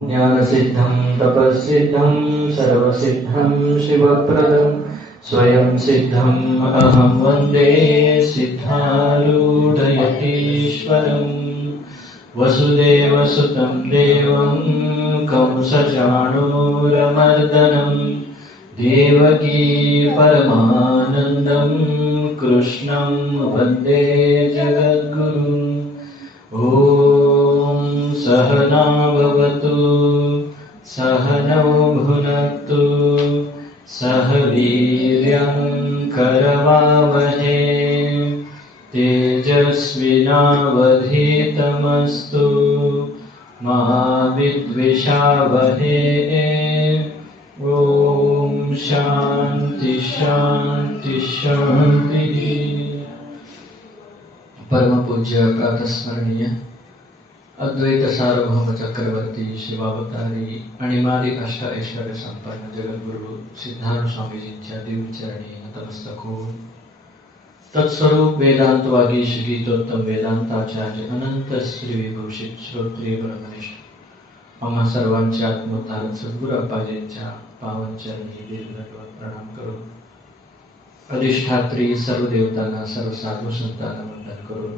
ज्ञानसिद्धं तपस्सिद्धं सर्वसिद्धं शिवप्रदं स्वयं सिद्धम् अहं वन्दे सिद्धारूढयतीश्वरम् वसुदेवसुतं देवं कंसचाणूरमर्दनं देवकी परमानन्दं कृष्णं वन्दे जगद्गुरुम्। ॐ सहना भवतु सहनौ भुनक्तु सह वीर्यं करवावहै तेजस्विनावधीतमस्तु मा विद्विषावहै। ॐ शान्ति शान्ति शान्तिः। परम पूज्य प्रातस्मरणीय अद्वैत सार्वभौम चक्रवर्ती शिवावतारी अणिमादी अष्ट ऐश्वर्य संपन्न जगद्गुरु सिद्धार्थ स्वामीजींच्या दिव्यचरणी नतमस्तक होऊन तत्स्वरूप वेदांत वागीश गीतोत्तम वेदांताचार्य अनंत श्री विभूषित श्रोत्रिय ब्रह्मनिष्ठ आम्हा सर्वांच्या आत्मोद्धारक सद्गुरू अप्पाजींच्या पावन चरणी दीर्घदंडवत प्रणाम करून अधिष्ठात्री सर्व देवतांना सर्व साधू संतांना वंदन करून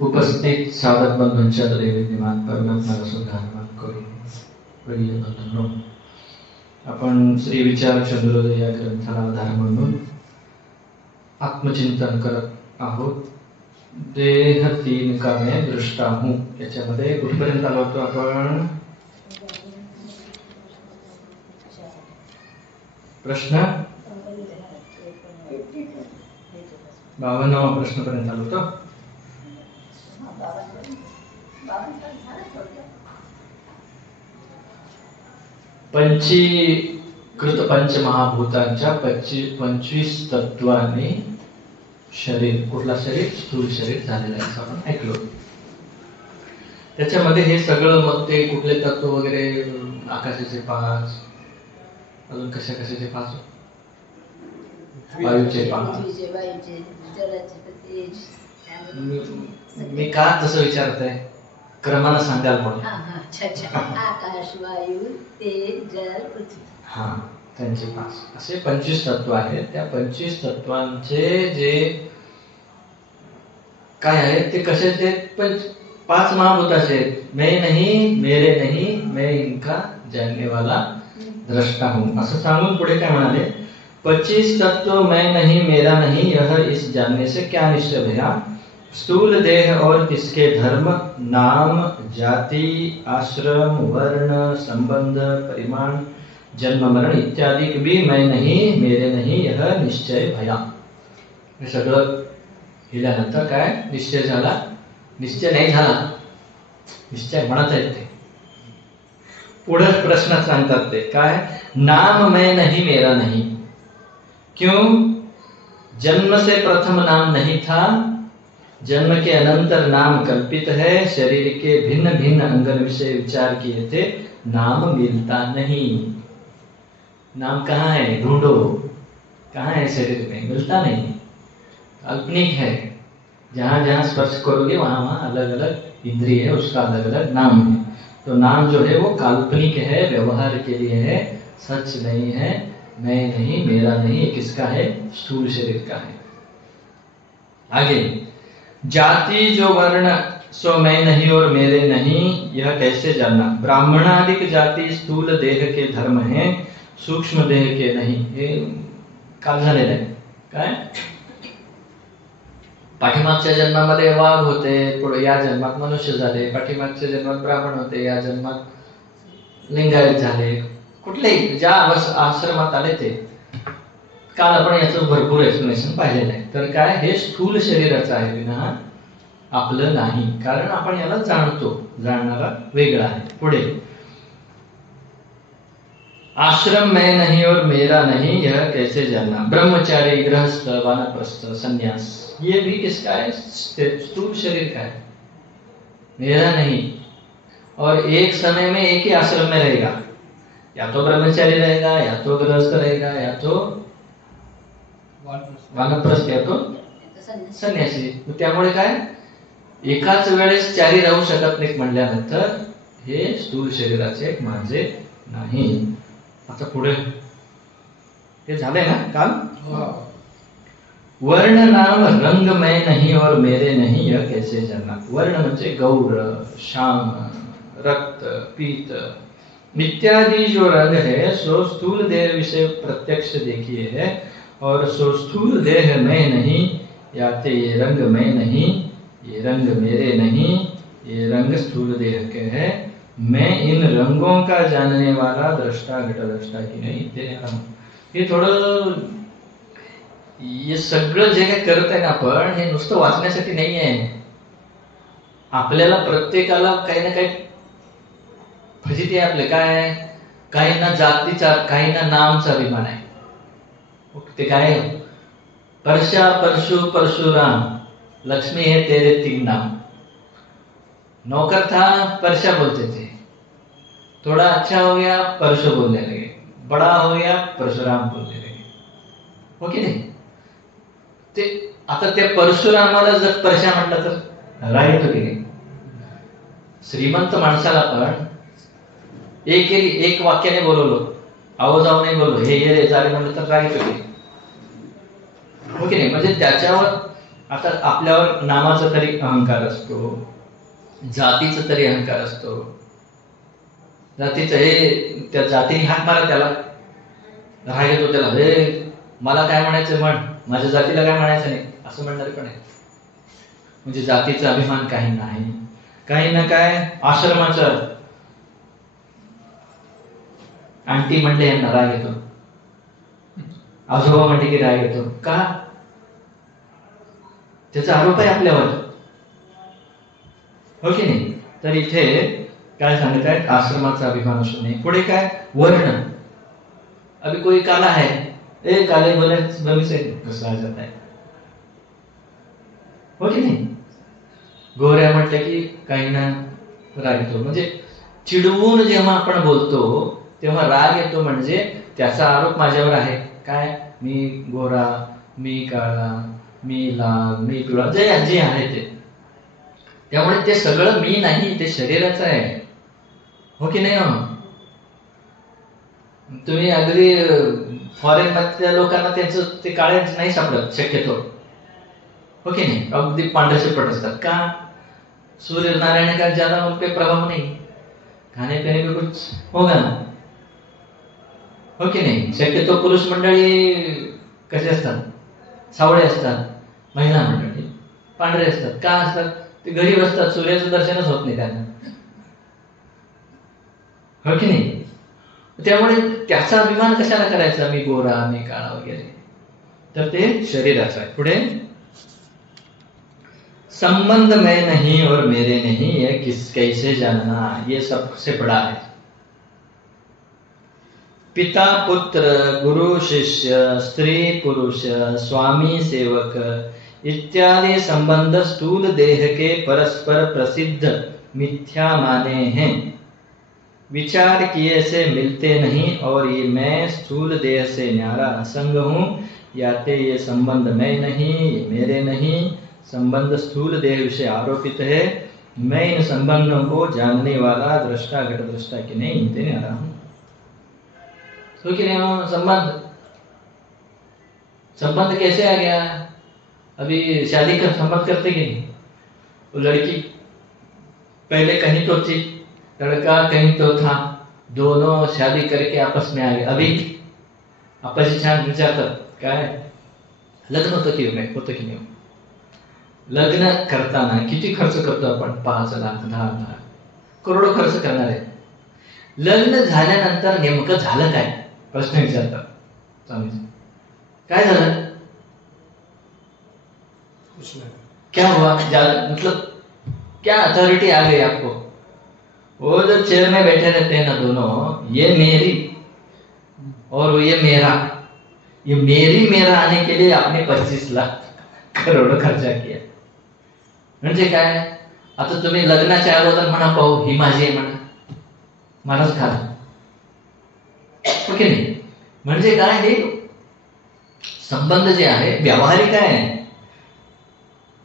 उपस्थित साधक बंधूंच्या विद्यमान परमात्म्याला सुद्धा नमन करून प्रिय बंधूंनो, आपण श्री विचार चंद्रोदय या ग्रंथाला आधार म्हणून आत्मचिंतन करत आहोत। देह तीन का मैं दृष्टा हूं याच्यामध्ये कुठपर्यंत आलो होतो आपण? प्रश्न 52वा प्रश्नपर्यंत आलो होतो। पंचीकृत पंचमहाभूतांच्या 25 तत्वांनी शरीर, कुठला शरीर? स्थूल शरीर झालेलं आहे असं आपण ऐकलो। त्याच्यामध्ये हे सगळं मग ते कुठले तत्व वगैरे, आकाशाचे 5, अजून कशाचे 5, वायूचे 5। मी का तसं विचारत आहे, क्रमानं सांगाल म्हणून। आकाश, वायू, तेज, जल, पृथ्वी, हा, त्यांचे 5 असे 25 तत्व आहेत। त्या 25 तत्वांचे जे काय आहेत ते कशाचे? 5 महाभूताचे आहेत। मैं नहीं, मेरे नहीं, मैं इनका जानने वाला दृष्टा हूं असं सांगून पुढे काय म्हणाले? 25 तत्व मैं नहीं, मेरा नहीं, यह इस जानने से क्या निश्चय भया? स्थूल देह और इसके धर्म, नाम, जाति, आश्रम, वर्ण, संबंध, परिमाण, जन्म मरण इत्यादि भी मैं नहीं, मेरे नहीं, यह निश्चय भया। हे सगळं केल्यानंतर काय निश्चय झाला? निश्चय नाही झाला, निश्चय म्हणत आहेत ते। पुढे प्रश्न सांगतात ते काय? नाम मैं नहीं, मेरा नहीं। क्यों? जन्म से प्रथम नाम नहीं था, जन्म के अनंतर नाम कल्पित है। शरीर के भिन्न भिन्न अंगन विषय विचार किए थे, नाम मिलता नहीं। नाम कहाँ है? ढूंढो, कहाँ है? शरीर में मिलता नहीं, काल्पनिक है। जहां जहां स्पर्श करोगे वहां वहां अलग अलग इंद्रिय है, उसका अलग अलग नाम है। तो नाम जो है वो काल्पनिक है, व्यवहार के लिए है, सच नहीं है। मैं नहीं, मेरा नहीं, किसका है? स्थूल शरीर का है। आगे, जाति जो वर्ण सो मैं नहीं और मेरे नहीं, यह कैसे जानना? ब्राह्मणादिक जाति स्थूल देह के धर्म हैं, सूक्ष्म देह के नहीं। हे काल झालेलं आहे काय? पाठीमागच्या जन्मामध्ये वाघ होते, पुढे या जन्मात मनुष्य झाले, पाठीमागच्या जन्मात ब्राह्मण होते, या जन्मात लिंगायत झाले। कुठलेही ज्या आश्रमात आले ते काल आपण याचं भरपूर एक्सप्लेनेशन पाहिलेलं आहे। तर काय, हे स्थूल शरीराचं आहे, विना आपलं नाही, कारण आपण याला जाणतो, जाणणारा वेगळा आहे। पुढे, आश्रम मैं नहीं और मेरा नहीं, यह कैसे जानना? ब्रह्मचारी, गृहस्थ, वानप्रस्थ, संन्यास, ये भी किसका है? स्थूल शरीर का है, मेरा नहीं। और एक समय में एक ही आश्रम में रहेगा, या तो ब्रह्मचारी रहेगा, या तो गृहस्थ रहेगा, या तो वानप्रस्थ, या तो संन्यासी। त्यामुळे काय, एकाच वेळेस चारी राहू शकत नाहीत म्हणल्यानंतर हे स्थूल शरीराचे माझे नाही. आता पुढे हे झालंय ना काल. वर्ण नाम रंग मैं नहीं और मेरे नहीं यह कैसे जानना. वर्ण म्हणजे गौर, श्याम, रक्त, पीत इत्यादि जो रंग है सो स्थूल देह विषय प्रत्यक्ष देखिए है, और सो स्थूल देह मैं नहीं, याते ये रंग मैं नहीं, ये रंग मेरे नहीं, ये रंग स्थूल देह के है, मैं इन रंगों का जानने वाला दृष्टा घटदृष्टा की नाही ते. हे थोडं हे सगळं जे काही करत आहे ना आपण, हे नुसतं वाचण्यासाठी नाही आहे. आपल्याला प्रत्येकाला काही ना काही फजिती आहे. आपले काय, काहींना जातीचा, काहींना नामचा अभिमान आहे. ते काय, परशा, परशु, परशुराम, लक्ष्मी है तेरे 3 नाम. नौकर था परशा बोलते थे, थोड़ा अच्छा हो गया परशु बोलने लगे, बड़ा हो गया परशुराम बोलने लगे. हो की नाही. ते आता त्या परशुरामाला जर परशा म्हटलं तर राग येतो की नाही. श्रीमंत माणसाला पण एक वाक्याने बोलवलो, आवाज जाऊ नाही बोललो, हे ये चाले म्हणलं तर राग येतो की नाही. हो की नाही. म्हणजे त्याच्यावर आता आपल्यावर नामाचा तरी अहंकार असतो, जातीचा तरी अहंकार असतो. जातीचं हे त्या जातीने हाक मारा त्याला राग येतो त्याला. हे मला काय म्हणायचं म्हण, माझ्या जातीला काय म्हणायचं नाही असं म्हणणारे पण आहे. म्हणजे जातीचा अभिमान काही नाही. काही ना काय आश्रमाचं आंटी म्हणले यांना राग येतो, आजोबा म्हणले की राग येतो. का, त्याचा आरोप आहे आपल्यावर. हो की नाही. तर इथे काय सांगत आहेत, आश्रमाचा अभिमान असू नये. पुढे काय, वर्ण. अभी कोई काला है, ए काले बोले से घुसा जाता है. हो की नाही. गोऱ्या म्हटलं की काहींना राग येतो. म्हणजे चिडवून जेव्हा आपण बोलतो तेव्हा राग येतो. म्हणजे त्याचा आरोप माझ्यावर आहे. काय, मी गोरा, मी काळा, मी लाल, मी पिवळा, जे आहे ते. त्यामुळे ते सगळं मी नाही, ते शरीराचं आहे. हो की नाही. तुम्ही अगदी फॉरेन मधल्या लोकांना त्यांचं ते काळे नाही सापडत शक्यतो. हो की नाही. अगदी पांढरे शिपट असतात. का, सूर्य नारायण का ज्यादा उन पे प्रभाव नहीं, खाने पिने में कुछ होगा ना. हो की नाही. शक्यतो पुरुष मंडळी कसे असतात, सावळे असतात. महिला मंडळी पांढरे असतात. का असतात, ते घरी बसतात, सूर्याचं दर्शनच होत नाही त्यांना. हो की नाही. त्यामुळे त्याचा अभिमान कशाला करायचा, मी गोरा, मी काळा वगैरे. तर ते शरीराचं आहे. पुढे, संबंध मैं नहीं और मेरे नहीं, ये कैसे जानना, ये सबसे बड़ा है. पिता पुत्र, गुरु शिष्य, स्त्री पुरुष, स्वामी सेवक इत्यादि संबंध स्थूल देह के परस्पर प्रसिद्ध मिथ्या माने हैं. विचार किए से मिलते नहीं, और ये मैं स्थूल देह से न्यारा असंग हूं, याते ये संबंध मैं नहीं, ये मेरे नहीं, संबंध स्थूल देह विषय आरोपित है, मैं इन संबंधों को जानने वाला दृष्टा घट दृष्टा की नहीं ते न्यारा हूं. तो कि नहीं. संबंध कैसे आ गया. अभी शादी का संबंध करते कि नहीं. वो लड़की पहले कहीं तो थी, लड़का कहीं तो था, दोनों शादी करके आपस में आ गए. अभी आपस छान विचारतात काय लग्न होतं की होतं की नाही. लग्न करताना किती खर्च करतो आपण, 5 लाख 10 लाख करोडो खर्च करणार आहे. लग्न झाल्यानंतर नेमकं झालं काय, प्रश्न विचारतात. काय झालं, क्या हुआ, मतलब क्या अथॉरिटी आ गई आपको. वो जो चेयर में बैठे रहते हैं ना दोनों, ये मेरी और ये मेरा, ये मेरा आने के लिए आपने 25 लाख करोड खर्चा किया. म्हणजे काय, आता तुम्ही लग्नाच्या अगोदर म्हणा पाहू ही माझी आहे म्हणा, मलाच खा. ओके नाही. म्हणजे काय, हे संबंध जे आहे व्यावहारिक आहे.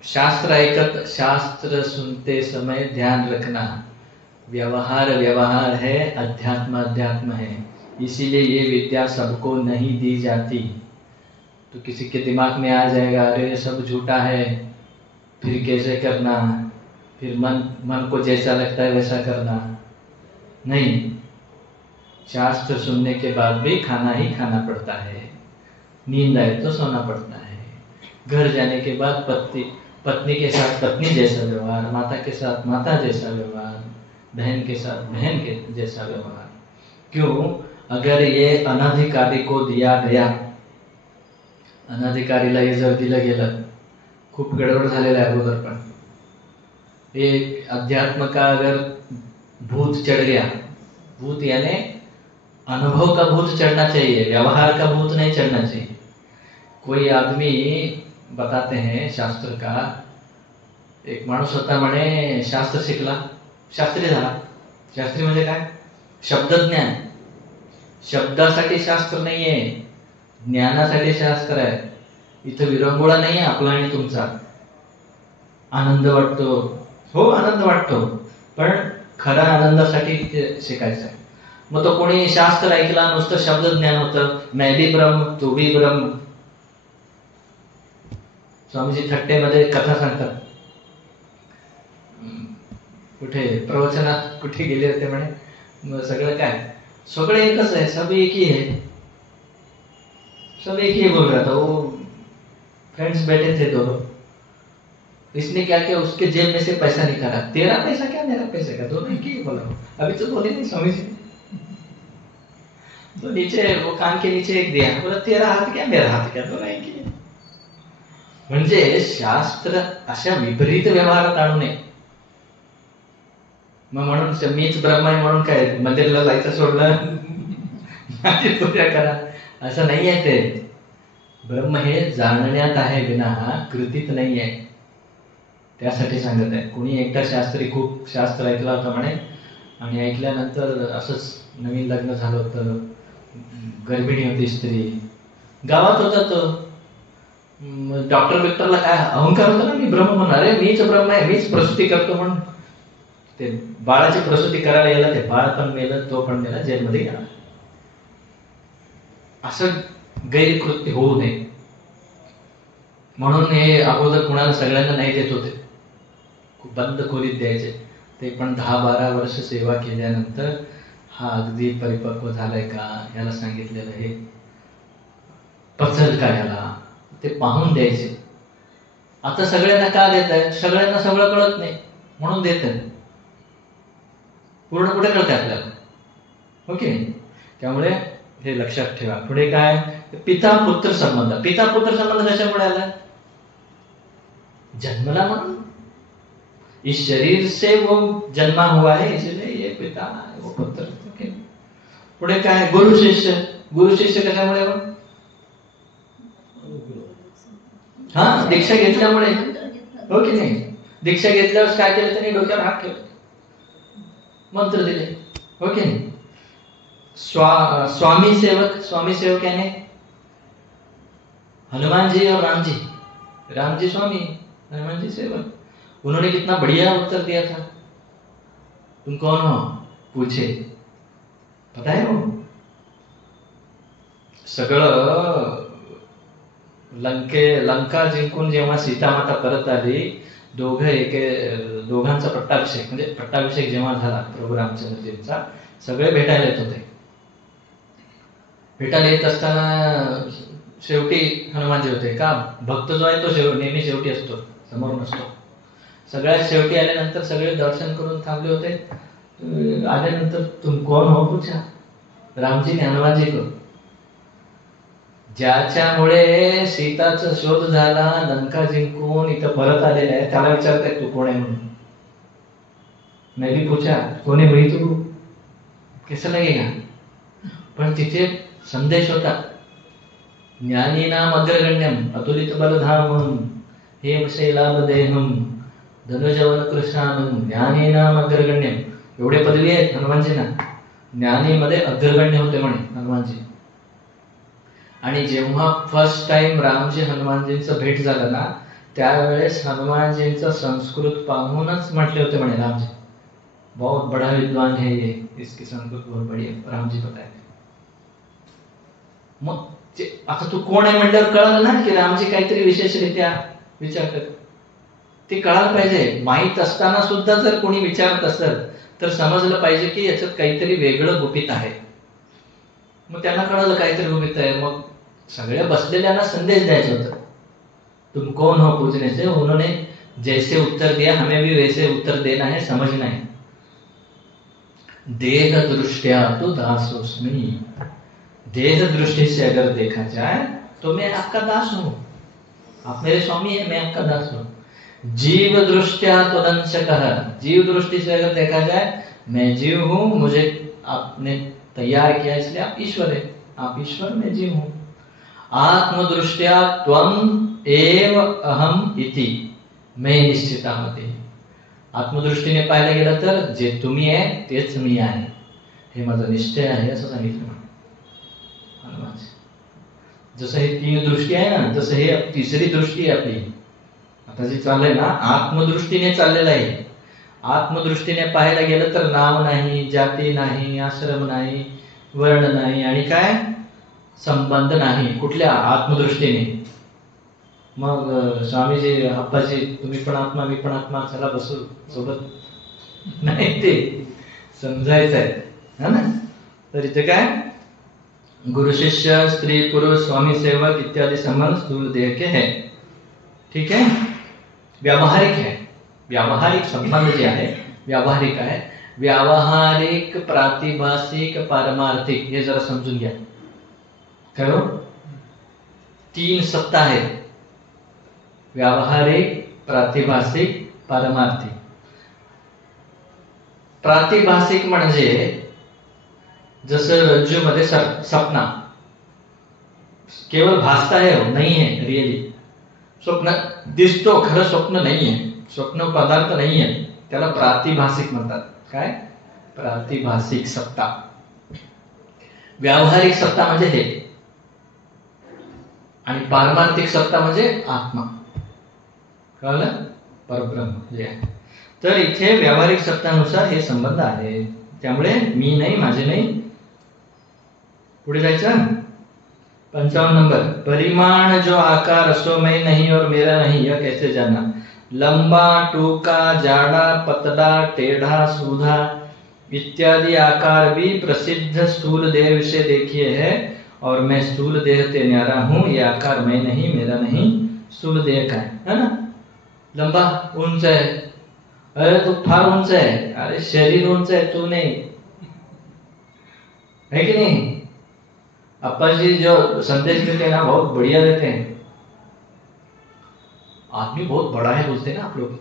शास्त्र ऐकत, शास्त्र सुनते समय ध्यान रखना, व्यवहार व्यवहार है, अध्यात्म अध्यात्म है। इसीलिए ये विद्या सबको नहीं दी जाती। तो किसी के दिमाग में आ जाएगा, अरे ये सब झूठा है, फिर कैसे करना, फिर मन को जैसा लगता है वैसा करना। नहीं, शास्त्र सुनने के बाद भी खाना ही खाना पड़ता है। नींद आए तो सोना पड़ता है। घर जाने के बाद पत्नी के साथ पत्नी जैसा व्यवहार, माता के साथ माता जैसा व्यवहार, बहन के साथ बहन के जैसा व्यवहार। क्यों? अगर ये अनधिकारी को दिया गया, अनधिकारीला हे जर दिलं गेलं, खूप गडबड झालेला आहे अगोदर पण। एक अध्यात्म का अगर भूत चढ़ गया, भूत यानी अनुभव का भूत चढ़ना चाहिए, व्यवहार का भूत नहीं चढ़ना चाहिए। कोई आदमी बताते हैं शास्त्र का, एक माणूस होता म्हणे, शास्त्र शिकला, शास्त्री झाला। शास्त्री म्हणजे काय? शब्दज्ञान। शब्दासाठी शास्त्र नाहीये, ज्ञानासाठी शास्त्र आहे। इथं विरंगुळा नाहीये आपला आणि तुमचा। आनंद वाटतो, हो आनंद वाटतो, पण खरा आनंदासाठी शिकायचं आहे। मग तो कोणी शास्त्र ऐकला, नुसतं शब्दज्ञान होतं, मैं भी ब्रह्म तू भी ब्रह्म। स्वामीजी थट्टेमध्ये कथा सांगतात, कुठे प्रवचनात कुठे गेले होते म्हणे, मग सगळं काय, सगळं एकच आहे, सब एक ही है, सब एक ही बोल रहा था। वो फ्रेंड्स बैठे थे दोनों, इसने क्या किया, उसके जेब में से पैसा निकाला, तेरा पैसा क्या मेरा पैसा क्या, दोनों एक ही बोला। अभी तो बोले नहीं स्वामी जी, तो नीचे वो कान के नीचे एक दिया, बोला तेरा हाथ क्या मेरा हाथ क्या, दोनों एक ही। म्हणजे शास्त्र अशा विपरीत व्यवहारात आणू नये। मग म्हणून मीच ब्रह्म आहे म्हणून काय मंदिराला जायचं सोडलं, माझी पूजा करा, असं नाही आहे ते। ब्रह्म हे जाणण्यात आहे, विना कृतीत नाही आहे। त्यासाठी सांगत आहे। कोणी एकटा शास्त्री खूप शास्त्र ऐकला होता म्हणे, आणि ऐकल्यानंतर असंच नवीन लग्न झालं होतं, गर्भिणी होती स्त्री, गावात होता तो। डॉक्टर बिक्टरला काय अहंकार होता ना, मी ब्रह्म होणार आहे, मीच ब्रह्म आहे, मीच प्रसूती करतो म्हणून। ते बाळाची प्रसूती करायला गेला, ते बाळ पण मेलं, तो पण मेला, जेलमध्ये गेला। असं गैरकृत्य होऊ नये म्हणून हे अगोदर कुणाला सगळ्यांना नाही देत होते, खूप बंद खोलीत द्यायचे। ते पण 10-12 वर्ष सेवा केल्यानंतर हा अगदी परिपक्व झालाय का, याला सांगितलेलं हे पचल का याला, ते पाहून द्यायचे। आता सगळ्यांना का देत आहे? सगळ्यांना सगळं कळत नाही म्हणून देत आहे, पूर्ण कुठे कळते आपल्याला, ओके। त्यामुळे हे लक्षात ठेवा। पुढे काय, पिता पुत्र संबंध। पिता पुत्र संबंध कशामुळे आला? जन्मला म्हणून, इस शरीर से वो जन्मा हुआ है, इसलिए ये पिता है, वो पुत्र, ओके। पुढे काय, गुरु शिष्य। गुरु शिष्य कशामुळे? हा, दीक्षा घेतल्यामुळे, हो की नाही? दीक्षा घेतल्यावर काय केलं त्यांनी? डोक्यावर हात ठेवले, मंत्र दिले, हो की नहीं? स्वामी सेवक। स्वामी सेवक यानी हनुमान जी और राम जी। राम जी स्वामी, हनुमान जी सेवक। उन्होंने कितना बढ़िया उत्तर दिया था। तुम कौन हो पूछे, पता है वो सगळं लंका जिंकून जेव्हा सीतामाता परत आली, दोघांचा पट्टाभिषेक, म्हणजे पट्टाभिषेक जेव्हा झाला प्रभू रामचंद्रजींचा, सगळे भेटायला येत होते। भेटायला येत असताना शेवटी हनुमानजी होते का, भक्त जो आहे तो नेहमी शेवटी असतो, समोर नसतो। सगळ्यात शेवटी आल्यानंतर सगळे दर्शन करून थांबले होते। आल्यानंतर तुम कोण हो पूछा, रामजी ने हनुमानजी को। ज्याच्यामुळे सीताचा शोध झाला, लंका जिंकून इथं परत आलेला आहे, त्याला विचारताय तू कोण आहे म्हणून। मैं भी पूछा कोण आहे भाई तू, कैसा लगेगा? पण तिथे संदेश होता, ज्ञानीनाम अग्रगण्यम अतुलित बलधामम हेम शैलाभदेहम धनुजवन कृष्णानम ज्ञानीनाम अग्रगण्यम। एवढे पदवी आहेत हनुमानजींना, ज्ञानीमध्ये अग्रगण्य होते म्हणे हनुमानजी। आणि जेव्हा फर्स्ट टाइम रामजी हनुमानजींचं भेट झालं ना, त्यावेळेस हनुमानजींचं संस्कृत पाहूनच म्हटले होते म्हणे रामजी, बहुत बड़ा विद्वान है ये, इसकी संस्कृत बहुत बड़ी आहे, रामजी बताए. मग आता तू कोण आहे म्हटल्यावर कळलं ना की रामजी काहीतरी विशेषरित्या विचारतात. ते कळायला पाहिजे. माहीत असताना सुद्धा जर कोणी विचारत असेल तर समजलं पाहिजे की याच्यात काहीतरी वेगळं गुपित आहे. मग त्यांना कळलं काहीतरी गुपित आहे. मग सगळ्या बसलेल्यांना संदेश द्यायचा होता. तुम कौन हो पूछने से उन्होंने जैसे उत्तर दिया हमें भी वैसे उत्तर देना है, समझना है. देह दृष्टिया तो दासोस्मि. देह दृष्टि से अगर देखा जाए तो मैं आपका दास हूं. आप मेरे स्वामी हैं, मैं आपका दास हूं. जीव दृष्टिया तदंशकः. जीव दृष्टि से अगर देखा जाए मैं जीव हूं, मुझे आपने तैयार किया इसलिए आप ईश्वर है. आप ईश्वर, मैं जीव हूं. आत्मदृष्टिया त्वम एव अहम इति मैं निश्चितामते. आत्मदृष्टीने पाहायला गेलं तर जे तुम्ही आहे तेच मी आहे, हे माझा निश्चय आहे असं सांगितलं. जसं हे तीन दृष्टी आहे ना, तसं हे तिसरी दृष्टी आहे आपली. आता जे चाललंय ना आत्मदृष्टीने चाललेलं आहे. आत्मदृष्टीने पाहायला गेलं तर नाव नाही, जाती नाही, आश्रम नाही, वर्ण नाही आणि काय संबंध नाही कुठल्या आत्मदृष्टीने. मग स्वामीजी अप्पाजी तुम्ही पण आत्मा मी पण आत्मा, चला बसू सोबत, नाही ते समजायचं आहे है ना. तर इथे काय गुरु शिष्य, स्त्री पुरुष, स्वामी सेवक इत्यादि संबंध स्थूल देह के है. ठीक है, व्यावहारिक है. व्यावहारिक संबंध जे आहे व्यावहारिक आहे. व्यावहारिक, प्रातिभासिक, पारमार्थिक हे जरा समजून घ्या. काय हो, तीन सत्ता आहेत. व्यावहारिक, प्रातिभासिक, पारमार्थिक. प्रातिभासिक म्हणजे जसं रज्जूमध्ये सपना केवळ भासता आहे, नाही आहे रिअली. स्वप्न दिसतो, खरं स्वप्न नाही आहे, स्वप्न पदार्थ नाही आहे, त्याला प्रातिभासिक म्हणतात. काय प्रातिभासिक सत्ता. व्यावहारिक सत्ता म्हणजे हे, आणि पारमार्थिक सत्ता म्हणजे आत्मा. कळलं, परब्रह्म जे आहे. तर इथे व्यावहारिक सत्तानुसार हे संबंध आहे. त्यामुळे मी नाही, माझे नाही. पुढे जायचं 55 नंबर. परिमाण जो आकार सो मैं नहीं और मेरा नहीं, यह कैसे जाना. लंबा, टूका, जाड़ा, पतला, टेढ़ा, सूधा इत्यादि आकार भी प्रसिद्ध स्थूल देह से देखिए है, और मैं स्थूल देह से न्यारा हूं. ये आकार मैं नहीं, मेरा नहीं, स्थूल देह का है ना. लंबा, उंच आहे, अरे तू फार उंच आहे, अरे शरीर उंच आहे, तू नहीं है कि नहीं. अप्पा जी जो संदेश देते हैं ना बहुत बढ़िया देते हैं. आदमी बहुत बड़ा है बोलते हैं ना आप लोग.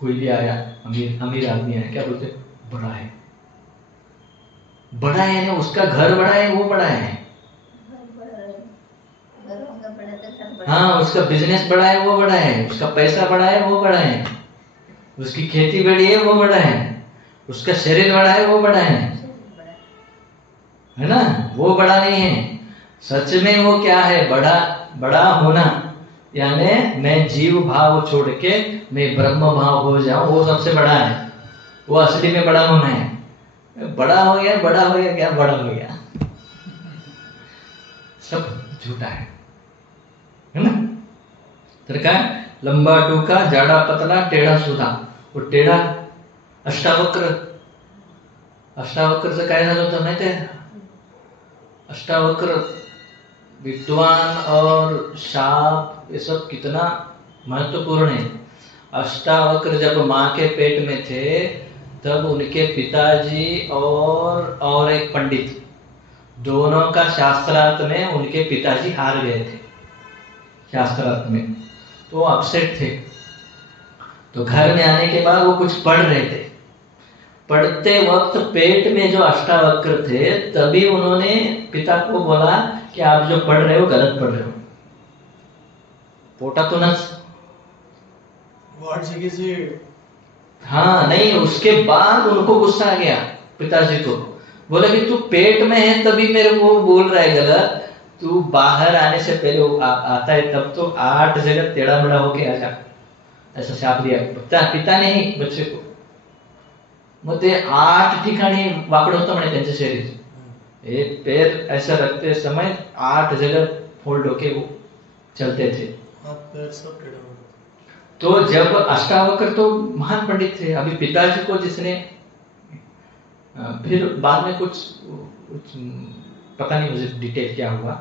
कोई भी आया अमीर आदमी है, क्या बोलते बड़ा है. बड़ा है ना, उसका घर बड़ा है, वो बड़ा है. हाँ, उसका बिजनेस बड़ा है, वो बड़ा है. उसका पैसा बड़ा है, वो बड़ा है. उसकी खेती बड़ी है, वो बड़ा है. उसका शरीर बड़ा है, वो बड़ा है ना. वो बड़ा नहीं है. सच में वो क्या है, बड़ा होना, यानी मैं जीव भाव छोड़ के मैं ब्रह्म भाव हो जाऊं, वो सबसे बड़ा है. वो असली में बड़ा होना है. बड़ा हो गया क्या बड़ा हो गया, सब झूठा है ना. तर काय लंबा, टूका, जाडा, पतला, टेढ़ा, सुधा. वो टेढ़ा अष्टावक्र. अष्टावक्रचं काय झालं होतं माहिती आहे. अष्टावक्र विद्वान और शाप ये सब कितना महत्वपूर्ण है. अष्टावक्र जब माँ के पेट में थे तब उनके पिताजी और एक पंडित, दोनों का शास्त्रार्थ में उनके पिताजी हार गए थे. शास्त्रार्थ में तो अपसेट थे. तो घर में आने के बाद वो कुछ पढ़ रहे थे. पढ़ते वक्त पेट में जो अष्टावक्र थे तभी उन्होंने पिता को बोला कि आप जो पढ़ रहे हो गलत पढ़ रहे हो. पोटातूनच जगह से. हाँ नहीं, उसके बाद उनको गुस्सा आ गया पिताजी को. बोला कि तू पेट में है तभी मेरे को बोल रहा है गलत, तू बाहर आने से पहले आता है तब तो 8 जगह टेढ़ा मेढ़ा होके आ जा. ऐसा शाप दिया पिता ने ही बच्चे को. मग ते 8 ठिकाणी वाकडं होतं म्हणे त्यांचं शरीर. एक पैर ऐसा रखते समय 8 जगह फोल्ड होके वो चलते थे. तो जब अष्टावक्र तो महान पंडित थे. अभी पिताजी को जिसने फिर बाद में कुछ पता नहीं मुझे डिटेल क्या हुआ,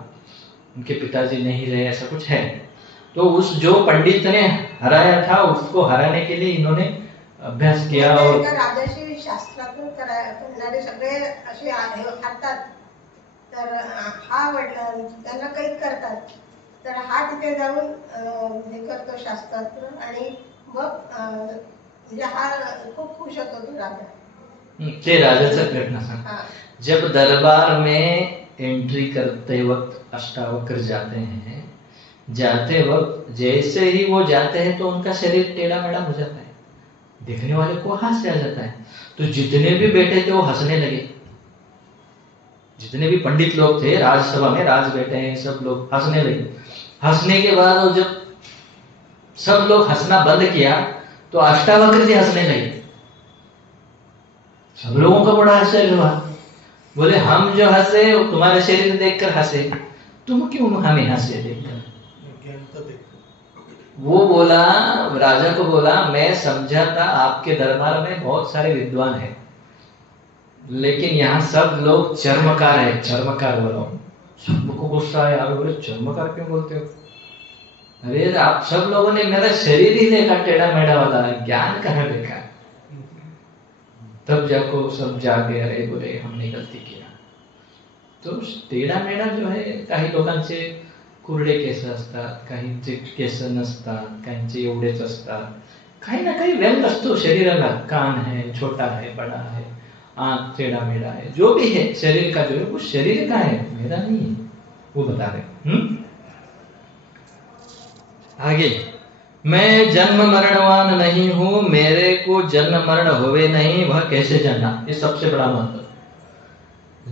उनके पिताजी नहीं रहे ऐसा कुछ है. तो उस जो पंडित ने हराया था उसको हराने के लिए इन्होंने अभ्यास किया. और राजाशी शास्त्रातून करणारे सगळे असे हरतात, तर हा वडील त्यांना कैद करतात, तर हा तिथे जाऊन हे करतो शास्त्रात्र, आणि मग म्हणजे हा खूप खुश होतो तो राजा. ते राजाचा घटना सांग. जब दरबार में एंट्री करते वक्त अष्टावक्र जाते वक्त जैसे ही वो जाते हैं तो उनका शरीर टेढ़ा मेढ़ा हो जाता है. देखने वाले को हास्य आ जाता है. तो जितने भी बैठे थे वो हंसने लगे. जितने भी पंडित लोग थे राजसभा में, राज बैठे हैं, सब लोग हंसने लगे. हंसने के बाद वो जब सब लोग हंसना बंद किया तो अष्टावक्र जी हंसने लगे. सब लोगों का बड़ा आश्चर्य हुआ. बोले हम जो हंसे तुम्हारे शरीर देखकर हंसे, तुम क्यों हमें हंसे देखकर? वो बोला, राजा को बोला, मैं समझा था आपके दरबार में बहुत सारे विद्वान हैं, लेकिन यहाँ सब लोग चर्मकार है. चर्मकार बोलो, सबको गुस्सा आया. बोले चर्मकार क्यों बोलते हो? अरे आप सब लोगों ने मेरा शरीर ही देखा टेढ़ा मेढ़ा वाला, ज्ञान कहाँ देखा? तब जाको सब जागे. अरे बोले हमने गलती किया. तो टेढ़ा मेढ़ा जो है, काही लोकांचे कुरडे केस असतात, काहींचे केस नसतात, काहींचे एवढेच असतात. काही ना काही व्यंग असतो शरीराला. कान है, छोटा है, बड़ा है, आंख टेढ़ा मेढ़ा है, जो भी है शरीर का जो है वो शरीर का है, मेरा नहीं है. वो बता रहे. आगे, मैं जन्म मरणवान नहीं हूं, मेरे को जन्म मरण होवे नहीं, वह कैसे जाना? ये सबसे बड़ा महत्व.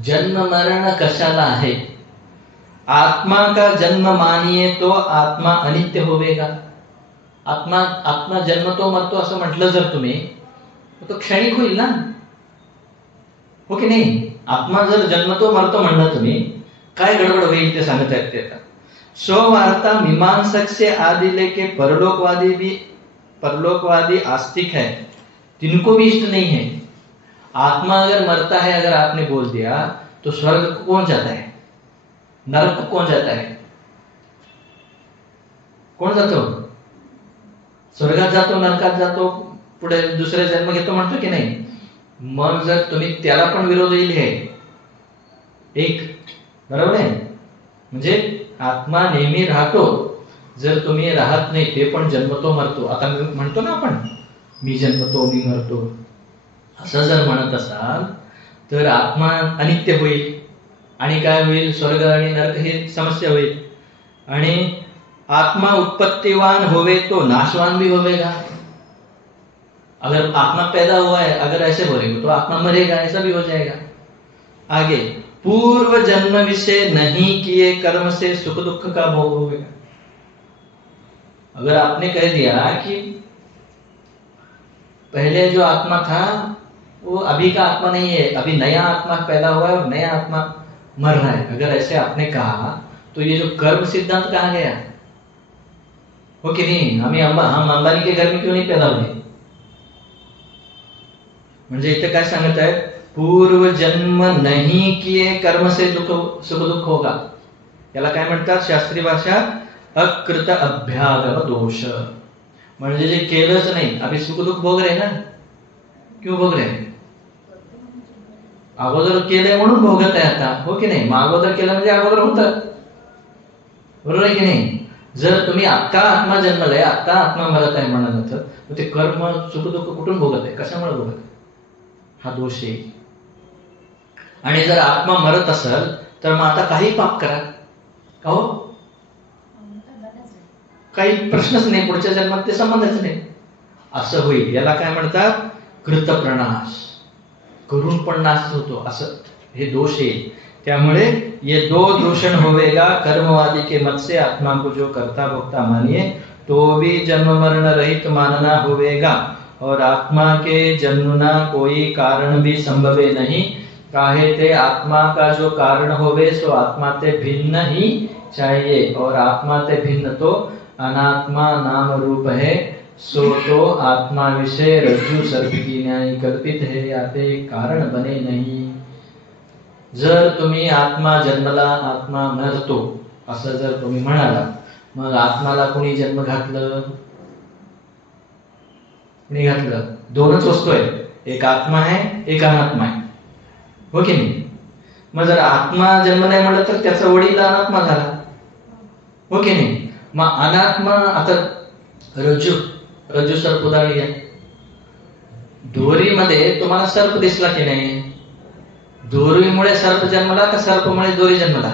जन्म मरण कशाला आहे? आत्मा का जन्म मानिये तो आत्मा अनित्य होवेगा. आत्मा जन्मतो मरतो असं म्हटलं जर तुम्ही, तो क्षणिक होईल ना, हो की नाही? आत्मा जर जन्मतो मरतो म्हणलं तुम्ही, काय गडबड होईल ते सांगत आहेत ते. सो वार्ता मीमांसक से आदि लेके परलोकवादी आस्तिक है, तिनको भी इष्ट नहीं है. आत्मा अगर मरता है, अगर आपने बोल दिया, तो स्वर्ग को कौन जाता है? नरक को कौन जाता है? कोण जातो? स्वर्गात जातो, नरकात जातो, पुढे दुसरे जन्म घेतो म्हणतो की नाही? मग जर तुम्ही त्याला पण विरोध येईल हे एक, बरोबर आहे? म्हणजे आत्मा नेहमी राहतो, जर तुम्ही राहत नाही, ते पण जन्मतो मरतो. आता म्हणतो ना आपण, मी जन्मतो मी मरतो, असं जर म्हणत असाल तर आत्मा अनित्य होईल. आणि काय होईल? स्वर्ग आणि नरक ही समस्या होईल. आणि आत्मा उत्पत्तिवान होवे तो नाशवान भी होवेगा. अगर आत्मा पैदा हुआ है, अगर ऐसे बोलेंगे तो आत्मा मरेगा, ऐसा भी हो जाएगा. आगे, पूर्व जन्म विषय नहीं किए कर्म से सुख दुख का भोग होगा. अगर आपने कह दिया कि पहले जो आत्मा था वो अभी का आत्मा नहीं है, अभी नया आत्मा पैदा हुआ है और नया आत्मा मर रहा है, अगर ऐसे आपने कहा तो ये जो कर्म सिद्धांत कहाँ गया? हो कि नहीं? हम अंबानी के घर में क्यों नहीं पैदा हुए? म्हणजे इथे काय सांगत आहे? पूर्व जन्म नहीं किए कर्म से सुख दुख होगा. याला काय म्हणतात शास्त्रीय भाषात? अकृत अभ्यागम दोष. म्हणजे जे केलंच नाही, अभी सुख दुख भोग रहे ना. क्यों भोग रहे? अगोदर केलंय म्हणून भोगत आहे आता, हो की नाही? मग अगोदर केलं म्हणजे अगोदर होतं, बरोबर आहे की नाही? जर तुम्ही आत्ता आत्मा जन्मलाय, आत्ता आत्मा मरत आहे म्हणत तर ते कर्म सुख दुःख कुठून भोगत आहे? कशामुळे भोगत आहे? हा दोष आहे. आणि जर आत्मा मरत असेल तर मग आता काही पाप करा का हो, काही प्रश्नच नाही, पुढच्या जन्मात ते संबंधच नाही, असं होईल. याला काय म्हणतात? कृतप्रणाश. करून पण नाश होतो, असं हे दोष येईल. त्यामुळे ये दो दूषण होवेगा. कर्मवादी के मत से आत्मा को जो कर्ता भोक्ता मानिए तो भी जन्म मरण रहित मानना होवेगा, और आत्मा के जन्मना कोई कारण भी संभवे नहीं, काहे ते आत्मा का जो कारण होवे सो आत्मा ते भिन्न ही चाहिए, और आत्मा ते भिन्न तो अनात्मा नाम रूप है, सो तो आत्मा विषय रज्जू सर्प की न्याय कल्पित है, याते कारण बने नाही। जर तुम्ही आत्मा जन्मला आत्मा मरतो असं जर तुम्ही म्हणाला, मग आत्माला कुणी जन्म घातलं? कुणी घातलं? दोनच वस्तू आहे, एक आत्मा आहे एक अनात्मा आहे, हो की नाही? मग जर आत्मा जन्म नाही म्हणलं तर त्याचा वडील अनात्मा झाला, हो की नाही? मग अनात्मा, आता रज्जू सर्प उदाहरण घ्या. दोरीमध्ये तुम्हाला सर्प दिसला की नाही? दोरीमुळे सर्प जन्मला का सर्पमुळे दोरी जन्मला?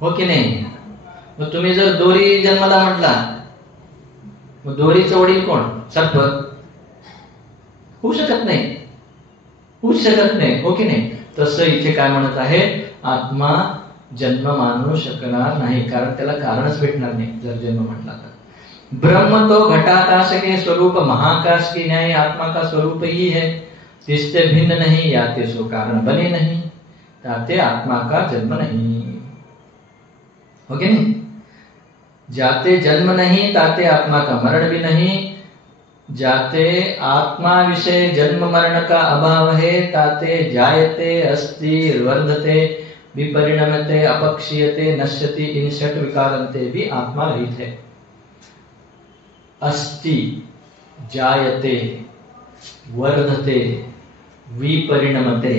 हो की नाही? मग तुम्ही जर दोरी जन्मला म्हटला, मग दोरीचं वडील कोण? सर्प? होऊ शकत नाही, होऊच शकत नाही, हो की नाही? तसं इथे काय म्हणत आहे, आत्मा जन्म मानू शकणार नाही, कारण त्याला कारणच भेटणार नाही जर जन्म म्हटला तर. ब्रह्म तो घटाकाश के स्वरूप महाकाश की न्याय आत्मा का स्वरूप ही है, इससे भिन्न नहीं, याते सो कारण बने नहीं, ताते आत्मा का जन्म नहीं, हो कि नहीं? जाते जन्म नहीं ताते आत्मा का मरण भी नहीं, जाते आत्मा विषय जन्म मरण का अभाव है, ताते जायते अस्ति वर्धते विपरिणमते अपक्षीयते नश्यति, इन षट विकारंते भी आत्मा रहित है. अस्ति, जायते, वर्धते, विपरिणमते,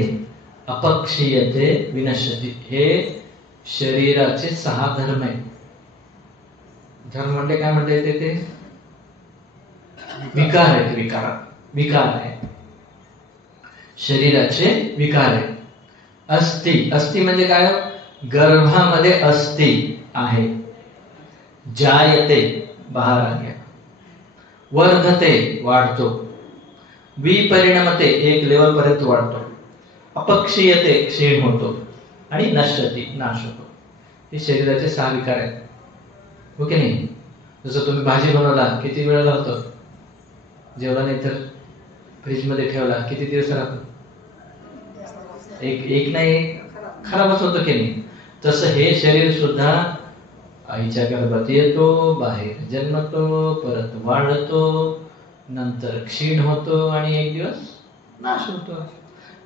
अपक्षीयते, विनश्यति, हे शरीराचे 6 धर्म आहे. धर्म म्हणजे काय म्हणता येते? ते विकार आहेत, विकार आहे, शरीराचे विकार आहे. अस्ति म्हणजे काय? गर्भामध्ये अस्ति आहे. जायते, बाहेर आ गया. वर्धते, वाढतो. विपरिणमते, एक लेवल पर्यंत वाढतो. अपक्षीयते, क्षीण होतो. आणि नश्यति, नाश होतो. हे शरीराचे 6 विकार आहेत, हो की नाही? जसं तुम्ही भाजी बनवला, किती वेळ लावतो? जेवला नाही तर फ्रीज मध्ये ठेवला, किती दिवस राहतो? एक नाही, खराबच होतं की नाही? तसं हे शरीर सुद्धा आईच्या गर्भात येतो, बाहेर जन्मतो, परत वाढतो, नंतर क्षीण होतो आणि एक दिवस नाश होतो.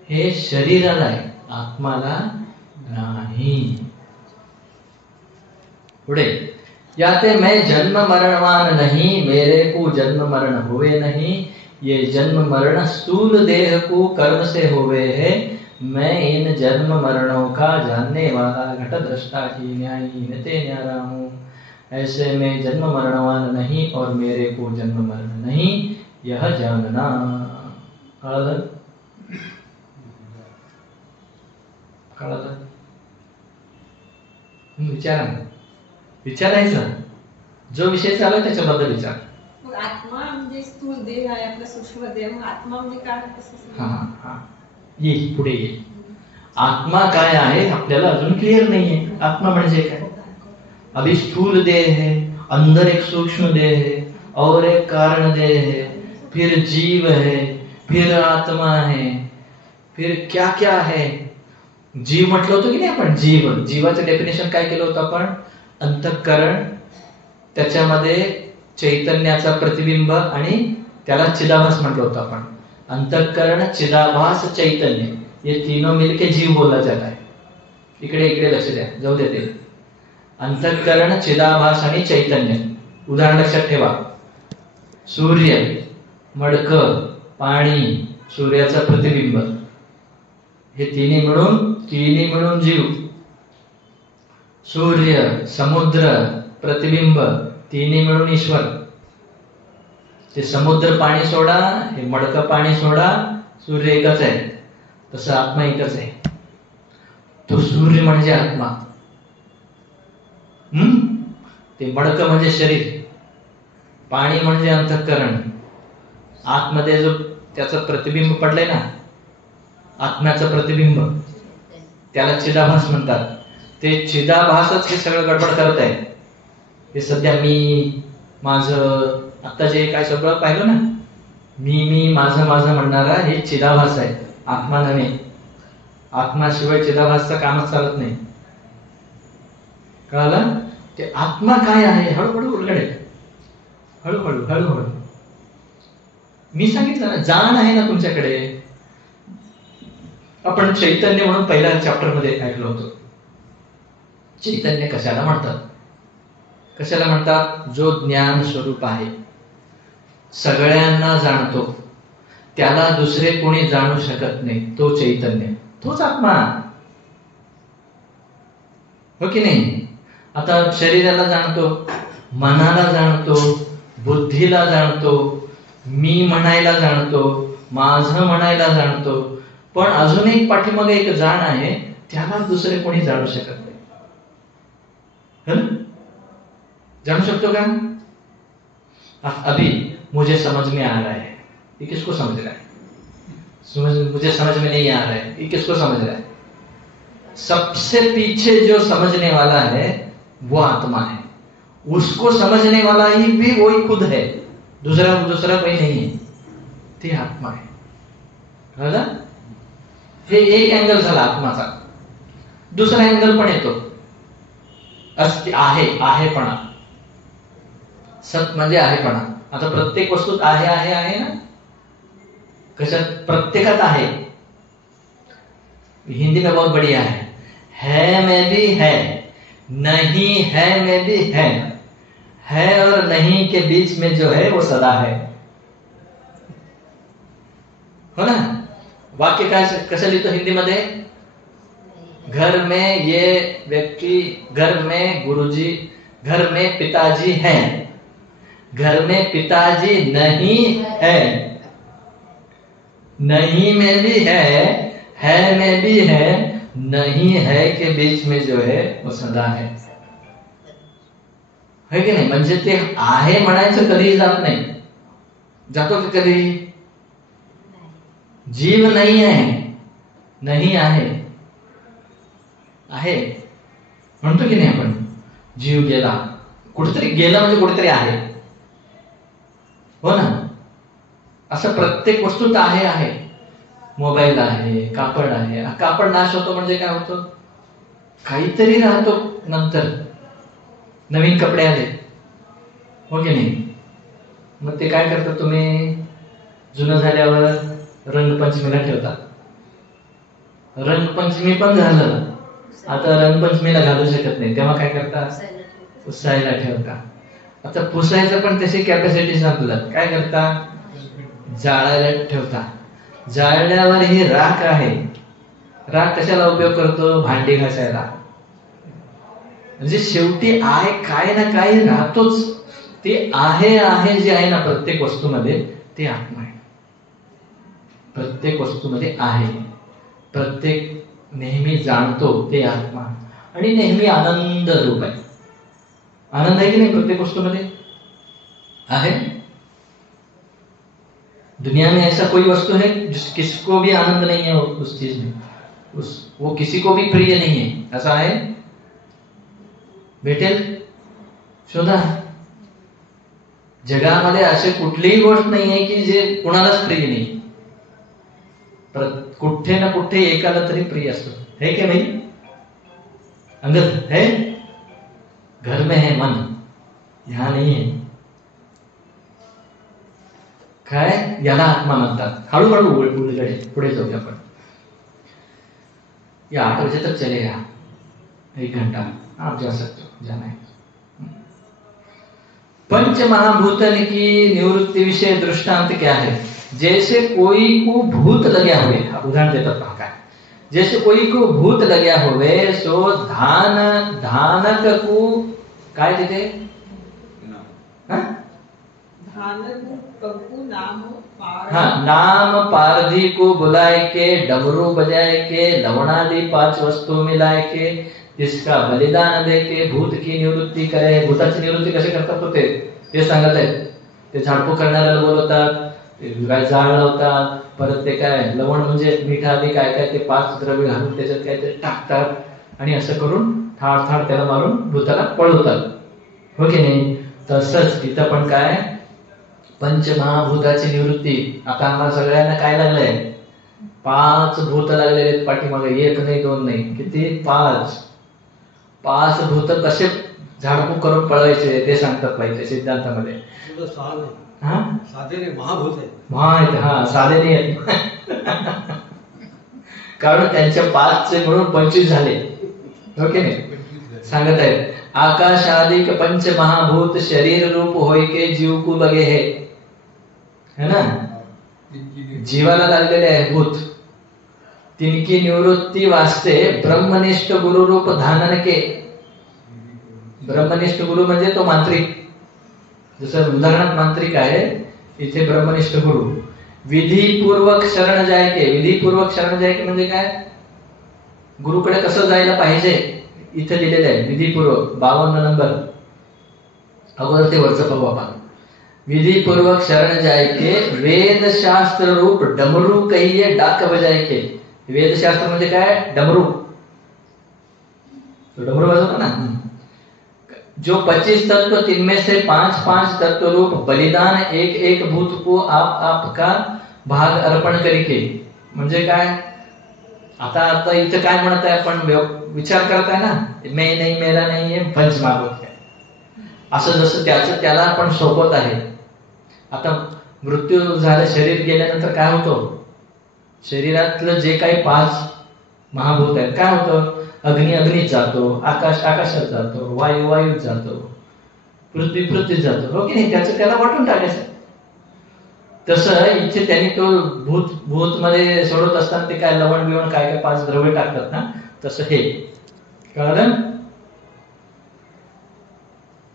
हे शरीराला आहे, आत्माला नाही. पुढे, याते मैं जन्म मरणवान नहीं, मेरे को जन्म मरण हुए नहीं, ये जन्म मरण स्थूल देह को कर्म से हुए है, मैं इन जन्म मरणों का जानने वाला घट दृष्टा ही न्यायहीन ते न्यारा हूँ. ऐसे में जन्म मरणवान नहीं और मेरे को जन्म मरण नहीं, यह जानना. कळलं? विचारायचं, जो विषय चालू त्याच्याबद्दल विचार. आत्मा म्हणजे स्थूल देह आहे आपला, सूक्ष्म देह. आत्मा म्हणजे काय? ये पुढे ये. आत्मा काय आहे आपल्याला अजून क्लिअर नाहीये. आत्मा म्हणजे काय? अभी स्थूल देह है, अंदर एक सूक्ष्म देह है, और एक कारण देह है, फिर जीव है, फिर आत्मा है, फिर क्या क्या है. जीव म्हटलं होतं की नाही आपण? जीवाचं डेफिनेशन काय केलं होतं आपण? अंतःकरण, त्याच्यामध्ये चैतन्याचा प्रतिबिंब आणि त्याला चिदाभास म्हटलं होतं आपण. अंतःकरण, चिदाभास, चैतन्य, ये तीनों मिलके जीव बोला जाता है. इकडे लक्ष द्या, जाऊ दे ते. अंतःकरण, चिदाभास आणि चैतन्य. उदाहरण लक्षात ठेवा. सूर्य, मडकं, पाणी, सूर्याचा प्रतिबिंब, हे तिन्ही मिळून जीव. सूर्य, समुद्र, प्रतिबिंब, तिन्ही मिळून ईश्वर. ते समुद्र पाणी सोडा, हे मडकं पाणी सोडा, सूर्य एकच आहे. तसं आत्मा एकच आहे. तो सूर्य म्हणजे आत्मा, ते मडकं म्हणजे शरीर, पाणी म्हणजे अंतःकरण, आतमध्ये जो त्याचं प्रतिबिंब पडलंय ना, आत्म्याचं प्रतिबिंब, त्याला चिदाभास म्हणतात. ते चिदाभासच हे सगळं गडबड करत आहे. हे सध्या मी, माझं, आता जे काय सगळं पाहिलं ना, मी माझं म्हणणारा हे चिदाभास आहे, आत्मा नव्हे. आत्माशिवाय चिदाभासचं कामच चालत नाही. कळालं? ते आत्मा काय आहे हळूहळू उलगडेल, हळूहळू. मी सांगितलं ना, जाण आहे ना तुमच्याकडे. आपण चैतन्य म्हणून पहिल्या चॅप्टर मध्ये ऐकलं होतं. चैतन्य कशाला म्हणतात? कशाला म्हणतात? जो ज्ञान स्वरूप आहे, सगळ्यांना जाणतो, त्याला दुसरे कोणी जाणू शकत नाही, तो चैतन्य, तोच आत्मा. हो की नाही? आता शरीराला जाणतो, मनाला जाणतो, बुद्धीला जाणतो, मी म्हणायला जाणतो, माझं म्हणायला जाणतो, पण अजून एक पाठीमागे एक जाण आहे, त्याला दुसरे कोणी जाणू शकत नाही. जाणू शकतो का? अभी मुझे समझ में आ रहा है, ये किसको समझ रहा है? मुझे समझ में नहीं आ रहा है, ये किसको समझ रहा है? सबसे पीछे जो समझने वाला है वो आत्मा है. उसको समझने वाला ही भी वही खुद है, दूसरा कोई नहीं है, ते आत्मा है. कळलं? हे एक अँगल झाला आत्माचा. दुसरा अँगल पण येतो, आहेपणा. सत म्हणजे आहेपणा. आता प्रत्येक वस्तूत आहे ना, कशात? प्रत्येकात आहे. हिंदी में बहुत बढ़िया है में भी है, नहीं है में भी है और नहीं के बीच में जो है वो सदा है. हो ना? वाक्य काय कसं लिहितो हिंदी मध्ये? घर में ये व्यक्ति, घर में गुरुजी, घर में पिताजी हैं, घर में पिताजी नहीं है, नहीं में भी है में भी है, नहीं है के बीच में जो है वो सदा है. है की नाही? म्हणजे ते आहे म्हणायचं कधीही जात नाही. जातो की कधी? जीव नाही आहे, नाही आहे म्हणतो की नाही आपण? जीव गेला, कुठेतरी गेला म्हणजे कुठेतरी आहे. हो ना? असं प्रत्येक वस्तूत आहे. मोबाईल आहे, कापड आहे. कापड नाश होतो म्हणजे काय होतं? काहीतरी राहतो नंतर. नवीन कपडे आले, हो की नाही? मग ते काय करता तुम्ही? जुनं झाल्यावर रंगपंचमीला ठेवता. रंगपंचमी पण झालं, आता रंगपंचमीला घालू शकत नाही, तेव्हा काय करता? पुसायला ठेवता. आता पुसायचं पण तशी कॅपॅसिटी संपलं, काय करता? जाळायला ठेवता. जाळल्यावर ही राख आहे. राख कशाला उपयोग करतो? भांडी घासायला. म्हणजे शेवटी आहे, काय ना काही राहतोच. ते आहे जे आहे ना प्रत्येक वस्तूमध्ये, ते आत्मा आहे. प्रत्येक वस्तूमध्ये आहे, प्रत्येक नेहमी जाणतो ते आत्मा, आणि नेहमी आनंद रूप आहे. आनंद आहे की नाही प्रत्येक वस्तूमध्ये? आहे. दुनिया में ऐसा कोई वस्तु है किसको भी आनंद नहीं है उस चीज में, वो किसी को भी प्रिय नहीं है, ऐसा आहे? भेटेल? शोधा. जगामध्ये अशी कुठलीही गोष्ट नाही आहे की जे कुणालाच प्रिय नाही. कुठे ना कुठे एकाला तरी प्रिय असतो, है की नाही? अंदर है, घर में है मन, यहां नहीं है. काय? याला आत्मा म्हणतात. हळूहळू उलगडे. पुढे जाऊया आपण. या 8 बजे तक चलेगा, 1 घंटा आप जा सकते हो, जाना है. पंच महाभूतन की निवृत्ति विषय दृष्टांत क्या है? जैसे कोई को भूत लग्या हुए, उदाहरण देतात पहा काय. जैसे कोई को भूत लग्या हुए, सो धानक को काय तिथे? नाम पारधी को बुलाए के, डमरू बजाए के, लवणादि 5 वस्तू मिलाए के, जिसका बलिदान दे के भूत की निवृत्ती करे. भूताची निवृत्ती कशी करतात तो ते सांगत आहेत. ते झाडपूक करणाऱ्याला बोलवतात, काय जाळ लावतात, परत ते काय लवण म्हणजे मीठ आदी काय काय ते 5 द्रव्य घालून त्याच्यात काहीतरी टाकतात, आणि असं करून ठार त्याला मारून भूताला पळवतात. हो की नाही? तसंच इथं पण काय, पंचमहाभूताची निवृत्ती. आता आम्हाला सगळ्यांना काय लागलंय, 5 भूत लागलेले आहेत पाठीमागे, 1 नाही 2 नाही, किती, 5 भूत कसे झाडपूक करून पळवायचे ते सांगतात पाहिजे सिद्धांतामध्ये. साधे महाभूत आहे, महा आहेत, हा साधे नाही आहेत. कारण त्यांच्या 5चे मिळून 25 झाले. ओके नाही, सांगत आहेत आकाशादिक पंच महाभूत शरीर रूप होय के जीव को लगे है ना. जीवाला लागलेले आहे भूत, तिनकी निवृत्ती वास्ते ब्रह्मनिष्ठ गुरु रूप धानन के. ब्रह्मनिष्ठ गुरु म्हणजे तो मांत्रिक, जसं उदाहरणात मांत्रिक आहे, इथे ब्रह्मनिष्ठ गुरु. विधीपूर्वक शरण जाय के. विधीपूर्वक शरण जाय के म्हणजे काय, गुरुकडे कसं जायला पाहिजे इथे लिहिलेलं आहे. विधीपूर्वक 52 नंबर, अगोदर ते वरचं बघू आपण. विधीपूर्वक शरण जाय के वेद शास्त्र रूप डमरू कहिए डाक बजाय के. वेदशास्त्र म्हणजे काय, डमरू. तो डमरू वाजवतो ना. जो 25 तत्व, तिनमें से 5 तत्व रूप बलिदान एक एक भूत को आप आपका भाग अर्पण करिके. म्हणजे काय, आता इथं काय म्हणत आहे आपण, विचार करताय ना, मैं नाही मेरा नाही आहे, पंचमहाभूत आहे. असं जसं त्याला आपण सोबत आहे. आता मृत्यू झाला, शरीर गेल्यानंतर काय होतं, शरीरातलं जे काही 5 महाभूत आहेत काय होतं, अग्नीत जातो, आकाशात जातो, वायूत जातो, पृथ्वीत जातो. हो की नाही, त्याला वाटून टाकायचं. तसं इथे त्यांनी तो भूत मध्ये सोडत असताना ते काय लवण बिवण काय 5 द्रव्य टाकतात ना, तसं हे कारण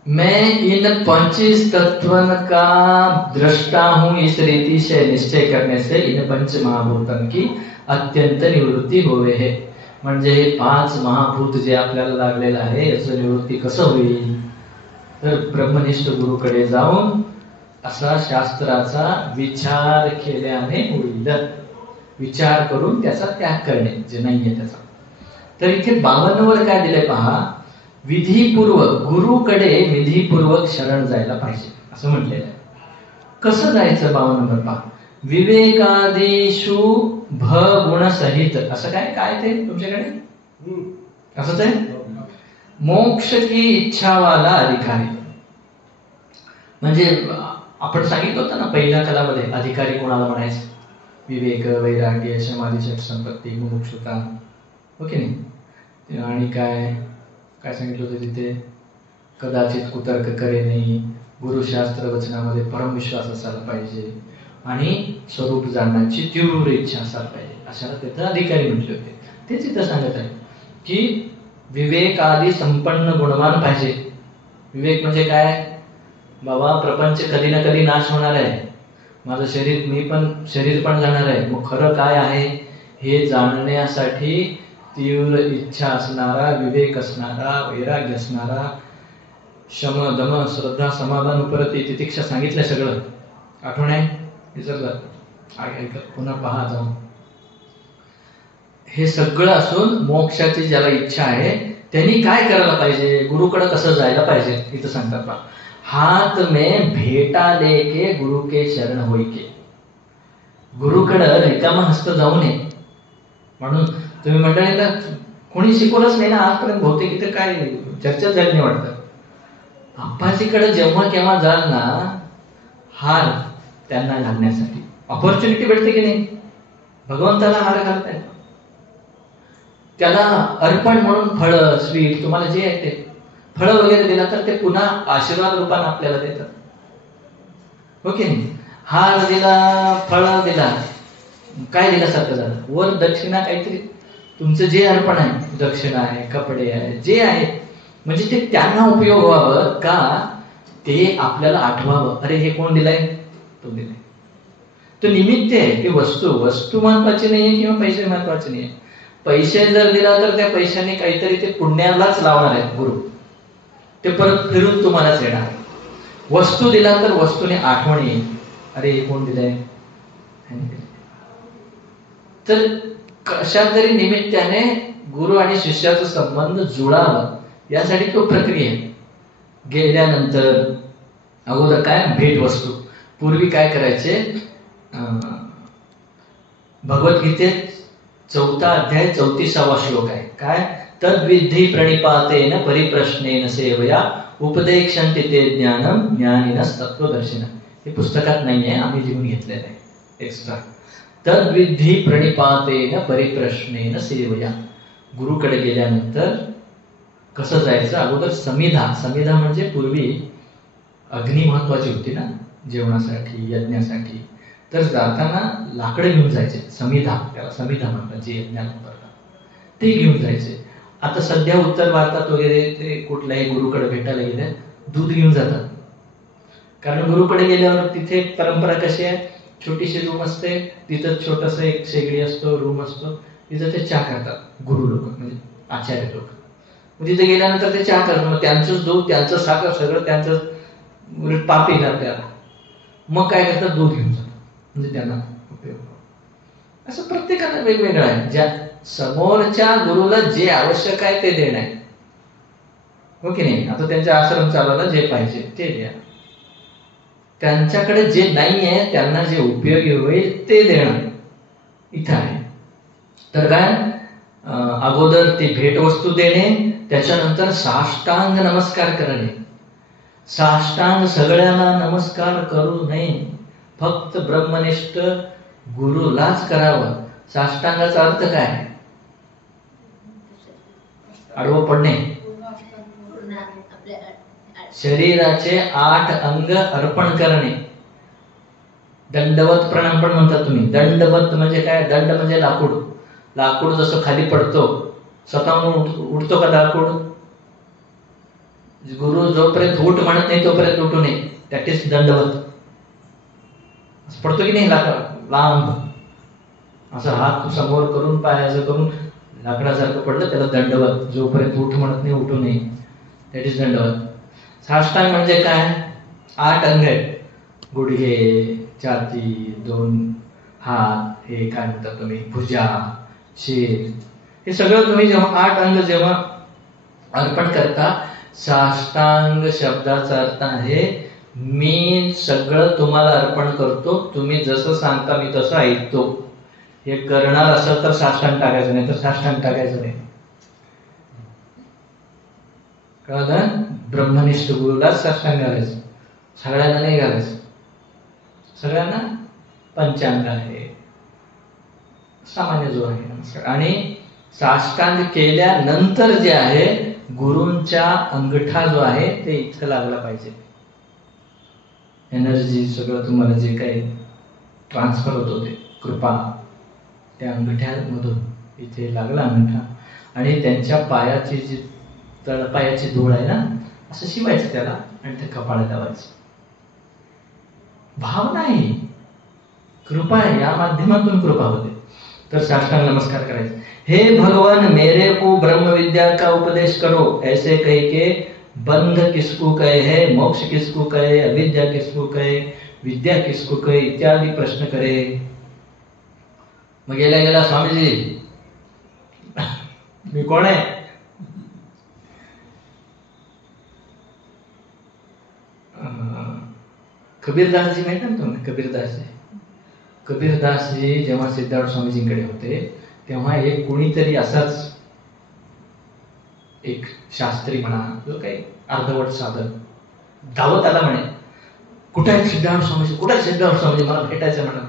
मैं इन 25 तत्वन का दृष्टा हूं, इस रीति से निश्चय करने से इन पंच महाभूतन की अत्यंत निवृत्ती होवे है. म्हणजे हे 5 महाभूत जे आपल्याला लागलेलं आहे याचं निवृत्ती कसं होईल, तर ब्रह्मनिष्ठ गुरुकडे जाऊन असा शास्त्राचा विचार केल्याने होईल. विचार करून त्याचा त्याग करणे जे नाहीये त्याचा. तर इथे 52 वर काय दिलंय पहा, विधीपूर्वक, गुरुकडे विधीपूर्वक शरण जायला पाहिजे असं म्हटलेलं आहे. कसं जायचं 52 नंबर पहा, विवेकादिषु भ गुण सहित. असं काय ते तुमच्याकडे असंच आहे, मोक्ष की इच्छा वाला अधिकारी. म्हणजे आपण सांगितलं होतं ना पहिल्या कलामध्ये, अधिकारी कोणाला म्हणायचं, विवेक, वैराग्य, समाधी, संपत्ती, मुमुक्षुता. ओके नाही, आणि काय सांगितलं होतं तिथे, कदाचित कुतर्क करे नाही, गुरुशास्त्र वचनामध्ये परमविश्वास असायला पाहिजे, आणि स्वरूप जाणण्याची तीव्र इच्छा असायला पाहिजे. अशाला तिथं अधिकारी म्हटले होते. तेच इथं सांगत आहे की विवेक आदी संपन्न गुणवान पाहिजे. विवेक म्हणजे काय, बाबा प्रपंच कधी ना कधी नाश होणार आहे, माझं शरीर पण जाणार आहे, मग खरं काय आहे हे जाणण्यासाठी तीव्र इच्छा असणारा, विवेक असणारा, वैराग्य असणारा, शम दम श्रद्धा समाधान उपरती तितिक्षा सांगितलं सगळं. आठवण आहे, विसरलं, पुन्हा पहा जाऊन. हे सगळं असून मोक्षाची ज्याला इच्छा आहे त्यांनी काय करायला पाहिजे, गुरुकडे कसं जायला पाहिजे इथं सांगतात पहा. हात में भेटा लेके गुरु के शरण होई के. गुरुकडं रिकामा हस्त जाऊ नये. म्हणून तुम्ही मंडळीला कोणी शिकवलंच नाही ना आजपर्यंत, बहुतेक इथे काय चर्चा झाली नाही वाटतं. अप्पाजीकडे जेव्हा केव्हा जाल ना, हार त्यांना घालण्यासाठी ऑपॉर्च्युनिटी भेटते की नाही, भगवंताला हार घालताय, त्याला अर्पण म्हणून फळ, स्वीट, तुम्हाला जे आहे ते फळ वगैरे दिला तर ते पुन्हा आशीर्वाद रूपाने आपल्याला देतात. ओके नाही, हार दिला, फळ दिला, काय दिल्यासारखं झालं, वर दक्षिणा काहीतरी तुमचं जे अर्पण आहे, दक्षिणा आहे, कपडे आहे, जे आहे, म्हणजे ते त्यांना उपयोग व्हावं का, ते आपल्याला आठवावं, अरे हे कोण दिलाय, तो दिलाय. तो निमित्त आहे, ती वस्तू महत्वाची नाहीये किंवा पैसे महत्वाचे नाहीये. पैसे जर दिला तर त्या पैशाने काहीतरी ते पुण्यालाच लावणार आहेत गुरु, ते परत फिरून तुम्हालाच येणार. वस्तू दिला तर वस्तूने आठवण येईल, अरे हे कोण दिलंय. तर कशा तरी निमित्ताने गुरु आणि शिष्याचा संबंध जुळावा यासाठी तो प्रक्रिया. गेल्यानंतर अगोदर काय भेट वस्तू. पूर्वी काय करायचे, भगवद्गीतेत 4 अध्याय 34वा श्लोक आहे. काय, तद्विधी प्रणिपातेन परिप्रश्नेन सेवया उपदेक्षन्ति ते ज्ञानम ज्ञानिनस तत्वदर्शिनः. हे पुस्तकात नाहीये, आम्ही लिहून घेतलेलं आहे एक्स्ट्रा. तद्विधी प्रणिपातेन परिप्रश्नेन सेवया. गुरुकडे गेल्यानंतर कसं जायचं, अगोदर समिधा. समिधा म्हणजे पूर्वी अग्नी महत्वाची होती ना जेवणासाठी, यज्ञासाठी. तर जाताना लाकडं घेऊन जायचे, समिधा, त्याला समिधा म्हणतात, जे यज्ञाला वापरतात ते घेऊन जायचे. आता सध्या उत्तर भारतात वगैरे ते कुठल्याही गुरुकडे भेटायला गेले दूध घेऊन जातात. कारण गुरुकडे गेल्यावर तिथे परंपरा कशी आहे, छोटीशी रूम असते, तिथं छोटंसं एक शेगडी असतो, रूम असतो, तिथं ते चहा करतात गुरु लोक, म्हणजे आचार्य लोक. मग तिथे गेल्यानंतर ते चहा करतात, मग त्यांचंच दूध, त्यांचं साखर, सगळं त्यांचं पाप येणार त्याला. मग काय करतात, दूध घेऊन जातात, म्हणजे त्यांना उपयोग. असं प्रत्येकाला वेगवेगळं आहे. ज्या समोरच्या गुरुला जे आवश्यक आहे ते देणं आहे, हो की नाही. आता त्यांच्या आश्रम चालवला जे पाहिजे ते द्या, त्यांच्याकडे जे नाही आहे त्यांना जे उपयोगी होईल ते देणं इथं आहे. तर काय, अगोदर ती भेटवस्तू देणे, त्याच्यानंतर साष्टांग नमस्कार करणे. साष्टांग सगळ्यांना नमस्कार करू नये, फक्त ब्रह्मनिष्ठ गुरुलाच करावं. साष्टांगाचा अर्थ काय, आडवं पडणे. शरीराचे 8 अंग अर्पण करणे. दंडवत प्रणाम पण म्हणतात तुम्ही. दंडवत म्हणजे काय, दंड म्हणजे लाकूड. लाकूड जसं खाली पडतो, स्वतःहून उठतो का लाकूड. गुरु जोपर्यंत उठ म्हणत नाही तोपर्यंत उठू नये, दॅट इज दंडवत. पडतो की नाही लांब, असं हात समोर करून पाय असं करून लाकडासारखं पडलं, त्याला दंडवत. जोपर्यंत उठ म्हणत नाही उठू नये, दॅट इज दंडवत. साष्टांग म्हणजे काय, 8 अंग आहेत, गुडघे, छाती, 2 हात, हे काय म्हणतात तुम्ही, भुजा, शिर, हे सगळं तुम्ही जेव्हा 8 अंग जेव्हा अर्पण करता, साष्टांग शब्दाचा अर्थ आहे मी सगळं तुम्हाला अर्पण करतो, तुम्ही जसं सांगता मी तसं ऐकतो. हे करणार असेल तर साष्टांग टाकायचं, नाही तर साष्टांग टाकायचं नाही. कळलं, ब्रह्मनिष्ठ गुरुलाच साष्टांग घालायचं, सगळ्यांना नाही घालायचं. सगळ्यांना पंचांग आहे, सामान्य जो आहे नमस्कार. आणि साष्टांग केल्यानंतर जे आहे, गुरूंच्या अंगठा जो आहे ते इथं लागला पाहिजे. एनर्जी सगळं तुम्हाला जे काही ट्रान्सफर होत होते, कृपा, त्या अंगठ्यामधून इथे लागला अंगठा. आणि त्यांच्या पायाची जी तळपायाची धूळ आहे ना, असं शिवायचं त्याला आणि ते कपाळात लावायचं. भावना आहे, कृपा आहे, या माध्यमातून कृपा होते. तर साष्टांग नमस्कार करायचं. हे भगवान मेरे को ब्रह्म विद्या का उपदेश करो, ऐसे कह के बंध किसको कहे है, मोक्ष किसको कहे, अविद्या किसको कहे, विद्या किसको कहे, इत्यादि प्रश्न करे. मग गेला स्वामीजी मी कोण आहे, कबीरदासजी माहिती ना तुम्ही, कबीरदासजी जेव्हा सिद्धार्थ स्वामीजींकडे होते तेव्हा एक कोणीतरी असाच एक शास्त्री म्हणा, जो काही अर्धवट साधक धावत आला म्हणे, कुठे आहेत सिद्धार्थ स्वामीजी, कुठे आहेत सिद्धार्थ स्वामीजी, मला भेटायचं म्हणा.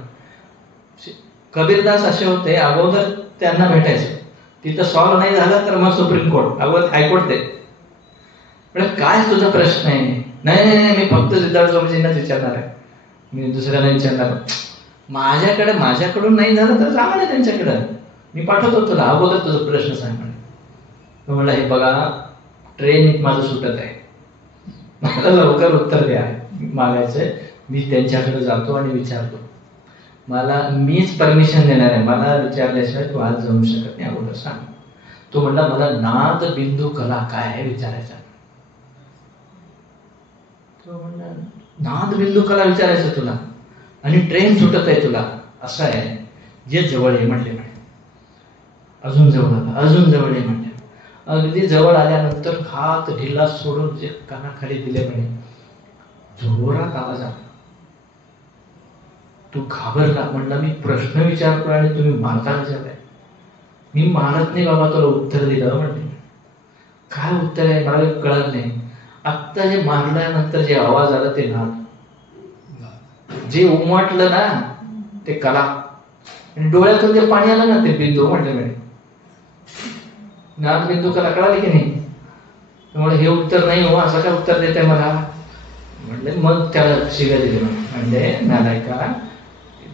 कबीरदास असे होते, अगोदर त्यांना भेटायचं, तिथं सॉल्व्ह नाही झालं तर मग सुप्रीम कोर्ट, अगोदर हायकोर्ट ते. म्हणजे काय तुझा प्रश्न आहे, नाही नाही मी फक्त सिद्धार्थ स्वामीजींनाच विचारणार आहे, मी दुसऱ्याला विचारणार. माझ्याकडून नाही झालं तर जा म्हणे त्यांच्याकडे, मी पाठवतो तुला, अगोदर तुझा प्रश्न सांग म्हणे. म्हणलं हे बघा ट्रेन माझं सुटत आहे, मला लवकर उत्तर द्या मागायचंय. मी त्यांच्याकडे जातो आणि विचारतो, मला मीच परमिशन देणार आहे, मला विचारल्याशिवाय तू आज जाऊ शकत नाही, अगोदर सांग. तो म्हणला मला नाद बिंदू कला काय आहे विचारायचा. तो म्हणला नाद बिंदू कला विचारायचं तुला आणि ट्रेन सुटत आहे तुला, असं आहे, जे जवळ आहे म्हटले. अजून जवळ आला, अजून जवळ आहे म्हटले. अगदी जवळ आल्यानंतर हात ढिला सोडून जे कानाखाली दिले म्हणे, जोरात आवाज आला. तू घाबरला. म्हणला मी प्रश्न विचारतो आणि तुम्ही मारता विचारलाय. मी मारत नाही बाबा, तुला उत्तर दिलं. म्हणते काय उत्तर आहे मला कळत नाही. आत्ता जे मारल्यानंतर जे आवाज आला ते नाद, जे उमटलं ना ते कला, आणि डोळ्यातून जे पाणी आलं ना ते बिंदू. म्हटलं म्हणे नाद बिंदू कला. कळाली की नाही? त्यामुळे हे उत्तर नाही हो, असं काय उत्तर देते मला. म्हणले मग त्याला शिव्या दिली. म्हणजे नालायका,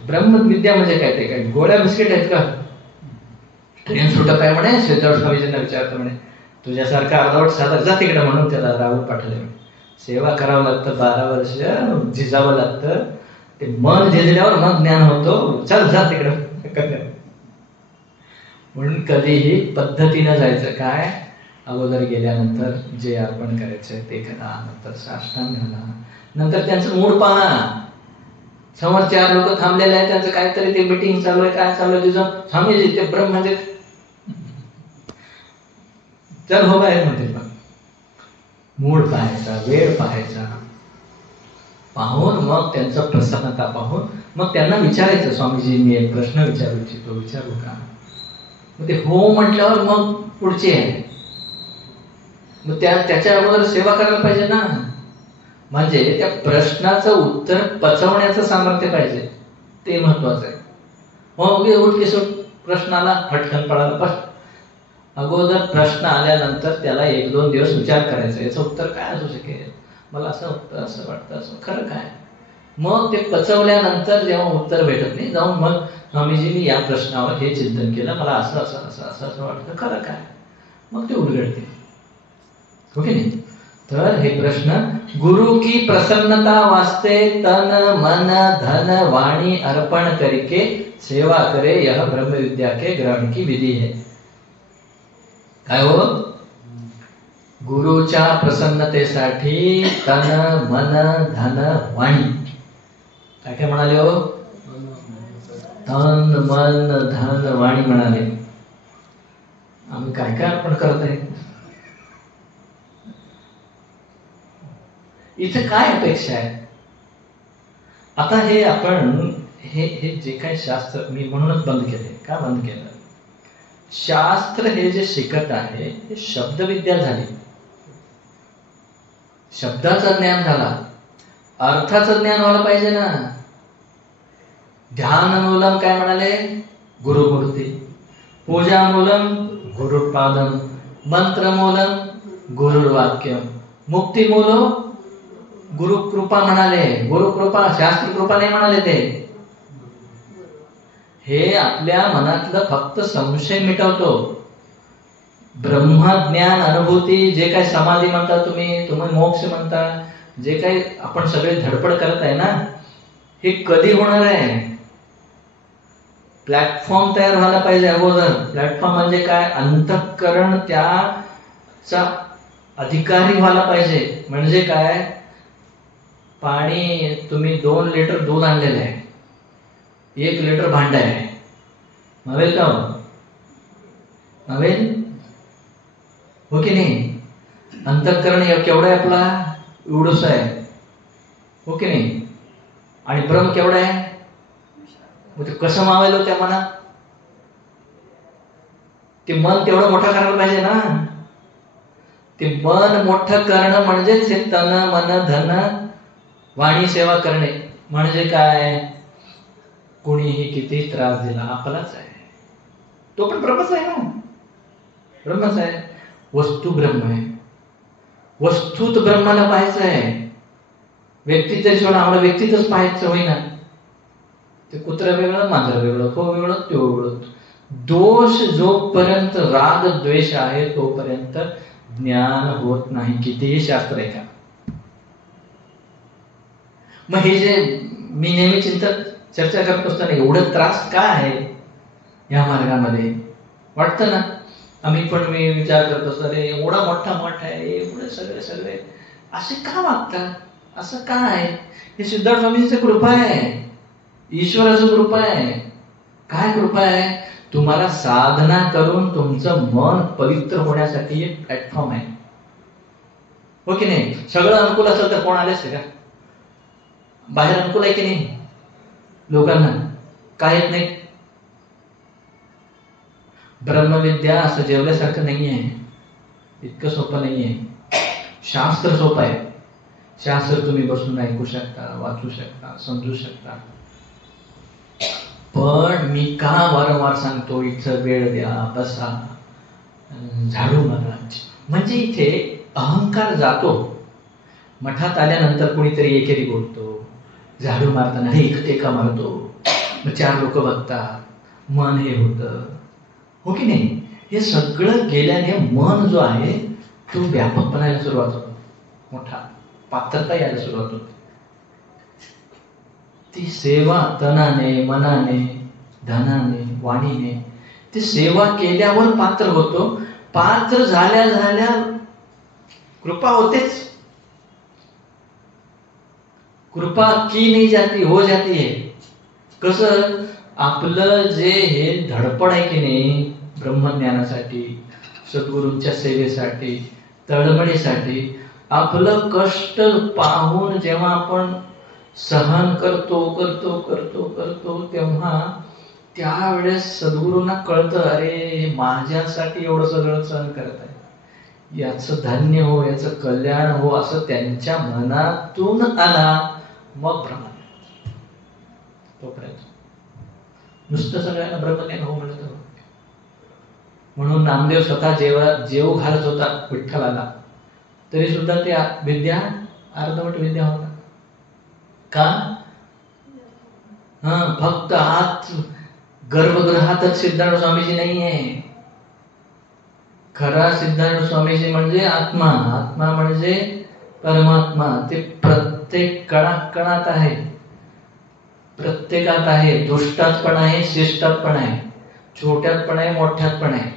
ब्रह्मविद्या म्हणजे काय? ते काय गोळ्या बिस्किट आहेत का? ट्रेन सुटत आहे म्हणे, श्वेताळ स्वामीजींना विचारतो म्हणे तुझ्यासारखा अर्धवट साधक जा तिकडे, म्हणून त्याला राहून पाठवले. सेवा करावं लागतं, 12 वर्ष झिजावं लागतं. ते मन झिजल्यावर मग ज्ञान होतो. चल जा तिकडं. म्हणून कधीही पद्धतीनं जायचं. काय? अगोदर गेल्यानंतर जे अर्पण करायचं ते करा, नंतर साष्टांग घाला, नंतर त्यांचं मूड पहा. समोर 4 लोक थांबलेले आहेत, त्यांचं काहीतरी ते मीटिंग चालू आहे, काय चालू आहे तुझं? स्वामीजी ते ब्रह्म म्हणजे चल हो बाहेर म्हणते. मूड पाहायचा, वेळ पाहायचा, पाहून मग त्यांचं प्रसन्नता पाहून मग त्यांना विचारायचं स्वामीजी मी एक प्रश्न विचारू इच्छितो, विचारू का? मग ते हो म्हटल्यावर मग पुढचे आहे. मग त्याच्या अगोदर सेवा करायला पाहिजे ना. म्हणजे त्या प्रश्नाचं उत्तर पचवण्याचं सामर्थ्य पाहिजे, ते महत्वाचं आहे. मग उठ की सुट प्रश्नाला फटकन पडायला पाहिजे. अगोदर प्रश्न आल्यानंतर त्याला 1-2 दिवस विचार करायचा, याचं उत्तर काय असू शकेल, मला असं वाटतं, असं वाटतं, असं खरं काय. मग ते पचवल्यानंतर जेव्हा उत्तर भेटत नाही, जाऊन मग स्वामीजींनी या प्रश्नावर हे चिंतन केलं, मला असं असं असं असं असं वाटतं, खरं काय. मग ते उलगडते. ओके नाही? तर हे प्रश्न गुरु की प्रसन्नता वास्ते तन मन धन वाणी अर्पण करके सेवा करे, यह ब्रह्म विद्या के ग्रहण की विधी है. काय हो? गुरुच्या प्रसन्नतेसाठी तन मन धन वाणी, काय काय म्हणाले हो? तन मन धन वाणी म्हणाले. आम्ही काय काय अर्पण करत आहे? इथे काय अपेक्षा आहे? आता हे आपण हे जे काही शास्त्र, मी म्हणूनच बंद केले. का बंद केलं? शास्त्र हे जे शिकत आहे हे शब्दविद्या झाली, शब्दाचं ज्ञान झाला, अर्थाचं ज्ञान व्हायला पाहिजे ना. ध्यान मूलम काय म्हणाले? गुरुमूर्ती. पूजा मूलम गुरुपादम. मंत्र मूलम गुरुर्वाक्यम. मुक्ती मूलो गुरुकृपा म्हणाले. गुरुकृपा, शास्त्र कृपा नाही म्हणाले ते. हे आपल्या मनातलं फक्त संशय मिटवतो. ब्रह्मज्ञान अनुभूती, जे काही समाधी म्हणता तुम्ही मोक्ष म्हणता, जे काही आपण सगळे धडपड करत आहे ना, हे कधी होणार आहे? प्लॅटफॉर्म तयार व्हायला पाहिजे अगोदर. प्लॅटफॉर्म म्हणजे काय? अंतःकरण त्याचा अधिकारी व्हायला पाहिजे. म्हणजे काय? पाणी तुम्ही 2 लिटर दूध आणलेलं आहे, 1 लिटर भांड आहे, नव्हेल का? नव्हेल हो की नाही? अंतःकरण केवढा आहे आपला? एवढंच आहे, हो की नाही? आणि ब्रह्म केवढा आहे? मग ते कसं मावायला त्या मनात? ते मन तेवढं मोठं करायला पाहिजे ना. ते मन मोठं करणं म्हणजेच हे तन मन धन वाणी सेवा करणे. म्हणजे काय? कोणीही किती त्रास दिला आपलाच आहे, तो पण ब्रह्मच आहे ना. ब्रह्मच आहे. वस्तू ब्रह्म आहे. वस्तूत ब्रह्माला पाहायचं आहे. व्यक्ती तरी सोडा, आम्हाला व्यक्तीतच पाहायचं होईना. ते कुत्रा वेगळं, मांजर वेगळं, हो वेगळं, तो वेगळं. दोष जोपर्यंत राग द्वेष आहे तोपर्यंत ज्ञान होत नाही, कितीही शास्त्र आहे का. मग हे जे मी नेहमी चर्चा करत असताना एवढं त्रास का आहे या मार्गामध्ये वाटतं ना. आम्ही पण मी विचार करत असतो, अरे एवढा मोठा मठ आहे, एवढे सगळे असे का वागतात, असं का आहे? हे सिद्धार्थ स्वामींची कृपा आहे, ईश्वराची कृपा आहे. काय कृपा आहे? तुम्हाला साधना करून तुमचं मन पवित्र होण्यासाठी एक प्लॅटफॉर्म आहे, हो की नाही? सगळं अनुकूल असेल तर कोण आले असते का? बाहेर अनुकूल आहे की नाही लोकांना? काय येत नाही? ब्रह्मविद्या असं जेवल्यासारखं नाही आहे, इतकं सोपं नाही आहे. शास्त्र सोपं आहे. शास्त्र तुम्ही बसून ऐकू शकता, वाचू शकता, समजू शकता. पण मी का वारंवार सांगतो इथं वेळ द्या, बसा, झाडू मारा, म्हणजे इथे अहंकार जातो. मठात आल्यानंतर कुणीतरी एकेरी बोलतो, झाडू मारताना एका मारतो, मग 4 लोक बघतात, मन हे होतं, हो की नाही? हे सगळं गेल्याने मन जो आहे तो व्यापक बनायला सुरुवात होतो, मोठा पात्रता यायला सुरुवात होते. ती सेवा तनाने, मनाने, धनाने, वाणीने ती सेवा केल्यावर पात्र होतो. पात्र झाल्या झाल्या कृपा होतेच. कृपा की नाही जाती, हो जाती है. कसं? आपलं जे हे धडपड आहे की नाही ब्रह्मज्ञानासाठी, सद्गुरूंच्या सेवेसाठी, तळमळीसाठी, आपलं कष्ट पाहून जेव्हा आपण सहन करतो करतो करतो करतो तेव्हा त्यावेळेस सद्गुरूंना कळतं, अरे माझ्यासाठी एवढं सगळं सहन करत आहे, याचं धन्य हो, याचं कल्याण हो, असं त्यांच्या मनातून आला. मग ब्रह्मज्ञान. तोपर्यंत नुसतं सगळ्यांना ब्रह्मज्ञान हो म्हणत. म्हणून नामदेव स्वतः जेव घालत होता विठ्ठलाला, तरी सुद्धा ते विद्या अर्धवट विद्या होता. का? फक्त आत गर्भगृहातच सिद्धार्थ स्वामीजी नाही आहे. खरा सिद्धार्थ स्वामीजी म्हणजे आत्मा. आत्मा म्हणजे परमात्मा. ते प्रत्येक कणाकणात आहे, प्रत्येकात आहे. दुष्टात पण आहे, शिष्टात पण आहे, छोट्यात पण आहे, मोठ्यात पण आहे,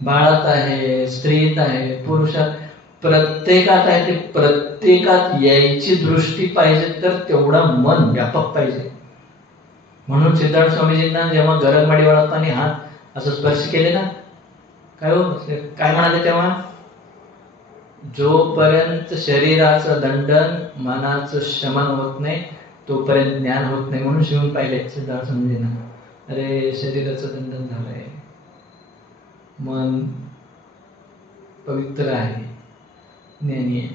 बाळात आहे, स्त्रीत आहे, पुरुषात, प्रत्येकात आहे. ते प्रत्येकात यायची दृष्टी पाहिजे तर तेवढं मन व्यापक पाहिजे. म्हणून सिद्धार्थ स्वामीजींना जेव्हा गरजमाडी वळताना हात असं स्पर्श केले ना, काय हो, काय म्हणाले तेव्हा? जोपर्यंत शरीराचं दंडन, मनाचं शमन होत नाही तोपर्यंत ज्ञान होत नाही. म्हणून शिवून पाहिले सिद्धार्थ स्वामीजींना, अरे शरीराचं दंडन झालंय, मन पवित्र आहे, ज्ञानी आहे.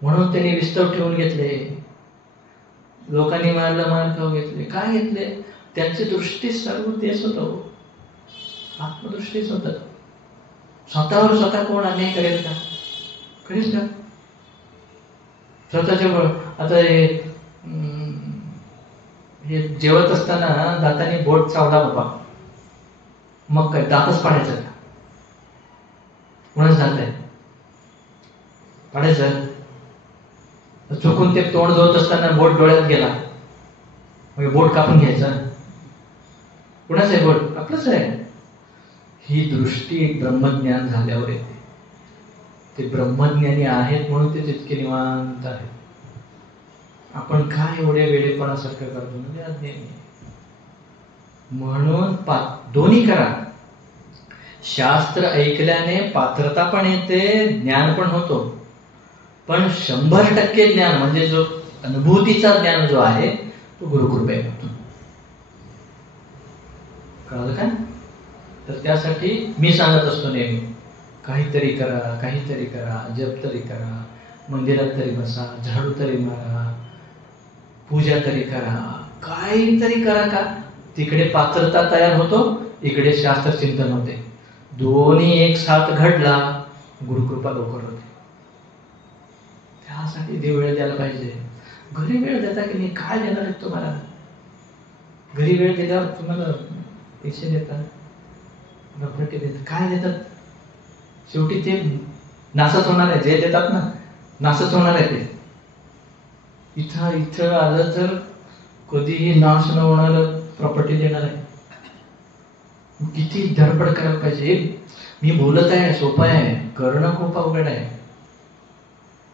म्हणून त्यांनी विस्तव ठेवून घेतले. लोकांनी मारलं मार खाऊ घेतले. काय घेतले? त्यांची दृष्टी सर्व तेच होतं, आत्मदृष्टीच होत. स्वतःवर स्वतः कोण अन्याय करेल का? कधीच ना. स्वतःच्या आता हे जेवत असताना दाताने बोट चावला बाबा, मग काय दातच पाडायचं का? कोणाच दात आहे पाडायचं? चुकून ते तोंड धुवत असताना बोट डोळ्यात गेला, मग बोट कापून घ्यायचं? कुणाच आहे बोट? आपलंच आहे. ही दृष्टी ब्रह्मज्ञान झाल्यावर येते. ते ब्रह्मज्ञानी आहेत म्हणून ते तितके निवांत आहेत. आपण काय एवढे वेळेपणासारखं करतो म्हणजे अज्ञानी. म्हणून दोन्ही करा. शास्त्र ऐकल्याने पात्रता पण येते, ज्ञान पण होतो. पण 100% ज्ञान म्हणजे जो अनुभूतीचा ज्ञान जो आहे तो गुरुकृपेने होतो. कळलं का? तर त्यासाठी मी सांगत असतो नेहमी, काहीतरी करा, काहीतरी करा, जप तरी करा, मंदिरात तरी बसा, झाडू तरी मारा, पूजा तरी करा, काहीतरी करा. का? तिकडे पात्रता तयार होतो, इकडे शास्त्र चिंतन होते. दोन्ही एक साथ घडला, गुरुकृपा लवकर होते. त्यासाठी वेळ द्यायला पाहिजे. घरी वेळ देता की नाही? काय देणार आहे तुम्हाला? घरी वेळ दिल्यावर तुम्हाला पैसे देतात, प्रॉपर्टी देतात, काय देतात? शेवटी ते नासच होणार आहे. जे देतात ना, नासच होणार आहे. ते इथं आलं तर कधीही नाश न होणार प्रॉपर्टी देणार आहे. किती धडपड करायला पाहिजे. मी बोलत आहे, सोपं आहे, करणं खूप अवघड आहे,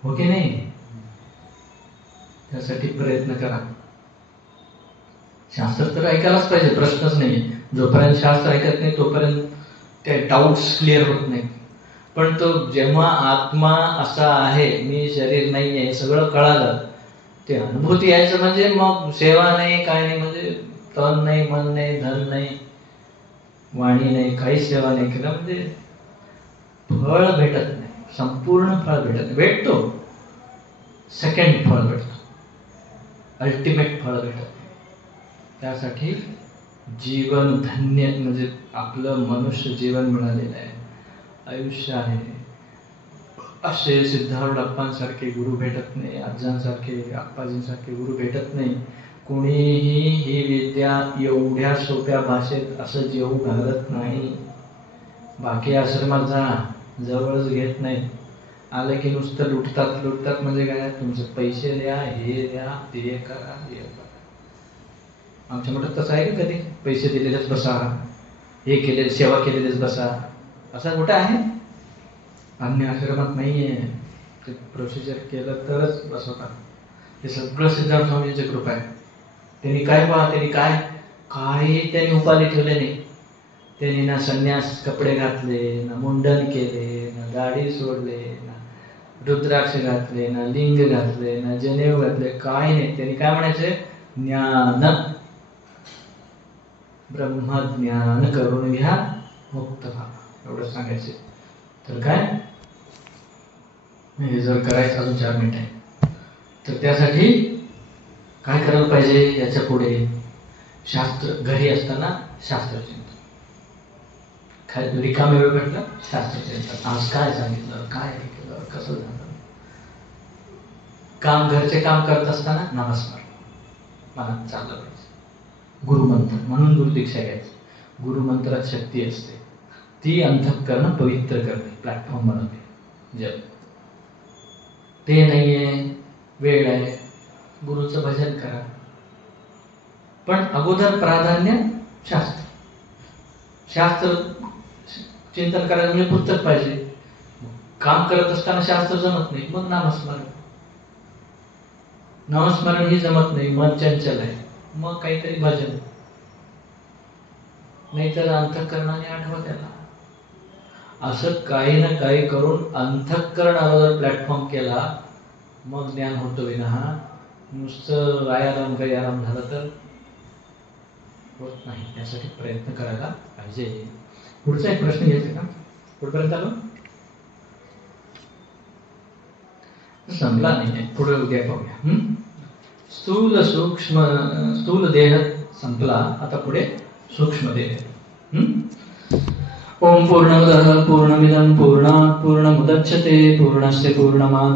हो की नाही? त्यासाठी प्रयत्न करा. शास्त्र तर ऐकायलाच पाहिजे, प्रश्नच नाही. जोपर्यंत शास्त्र ऐकत नाही तोपर्यंत ते डाऊट्स क्लिअर होत नाही. पण तो जेव्हा आत्मा असा आहे, मी शरीर नाहीये, हे सगळं कळालं, ते अनुभूती यायचं म्हणजे मग सेवा नाही, काय नाही, म्हणजे तन नाही, मन नाही, धन नाही, वाणी नाही, काही सेवा नाही केलं म्हणजे फळ भेटत नाही, संपूर्ण फळ भेटत नाही. भेटतो, सेकंड फळ भेटतो, अल्टिमेट फळ भेटत नाही. त्यासाठी जीवन धन्य म्हणजे आपलं मनुष्य जीवन मिळालेलं आहे, आयुष्य आहे. असे सिद्धार्थांसारखे गुरु भेटत नाही, आजांसारखे, आप्पाजींसारखे गुरु भेटत नाही. कोणीही ही विद्या एवढ्या सोप्या भाषेत असं जेवू घालत नाही. बाकी आश्रमात जा, जवळच घेत नाही. आलं की नुसतं लुटतात म्हणजे काय, तुमचे पैसे द्या, हे द्या, ते करा, हे करा. आमच्या मठात तसं आहे का कधी? पैसे दिलेलेच बसा, हे केले, सेवा केलेलेच बसा, असा कुठं आहे? अन्य आश्रमात नाहीये. ते प्रोसिजर केलं तरच बसवतात. हे सगळं सिद्धार्थ स्वामींची कृपा आहे. त्यांनी त्यांनी उपाधी ठेवले नाही. त्यांनी ना संन्यास कपडे घातले, ना मुंडन केले, ना दाढी सोडले, ना रुद्राक्ष घातले, ना लिंग घातले, ना जनेऊ घातले, काय नाही. त्यांनी काय म्हणायचे? ज्ञान, ब्रह्मज्ञान करून घ्या, मुक्त व्हा, एवढं सांगायचे. तर काय, हे जर करायचं, अजून 4 मिनिट आहे, तर त्यासाठी काय करायला पाहिजे? याच्या पुढे शास्त्र, घरी असताना शास्त्र चिंतन, रिकामे वेळ भेटला शास्त्र चिंतन. आज काय सांगितलं, काय केलं, कसं झालं. घरचे काम करत असताना नामस्मरण मनात चाललं पाहिजे. गुरुमंत्र, म्हणून गुरुदीक्षा घ्यायची. गुरुमंत्रात शक्ती असते, ती अंतःकरण पवित्र करते, प्लॅटफॉर्म बनवते जग. ते नाहीये, वेळ आहे, गुरुचं भजन करा, पण अगोदर प्राधान्य शास्त्र. शास्त्र चिंतन करायचं म्हणजे पुस्तक पाहिजे. काम करत असताना शास्त्र जमत नाही, मग नामस्मरण. नामस्मरण ही जमत नाही, मन चंचल आहे, मग काहीतरी भजन, नाहीतर अंतःकरणाने आठवा त्याला. असं काही ना काही करून अंतःकरण अगोदर प्लॅटफॉर्म केला, मग ज्ञान होतं. विना नुसतं आयाराम काही आराम झाला तर होत नाही. यासाठी प्रयत्न करायला पाहिजे. पुढचा एक प्रश्न घ्यायचा का? कुठपर्यंत आलो? संपला नाही, पुढे उद्या पाहूया. स्थूल देह संपला, आता पुढे सूक्ष्म देह. ओम पूर्णमदः पूर्णमिदं पूर्णात् पूर्णमुदच्यते पूर्णस्य पूर्णमादाय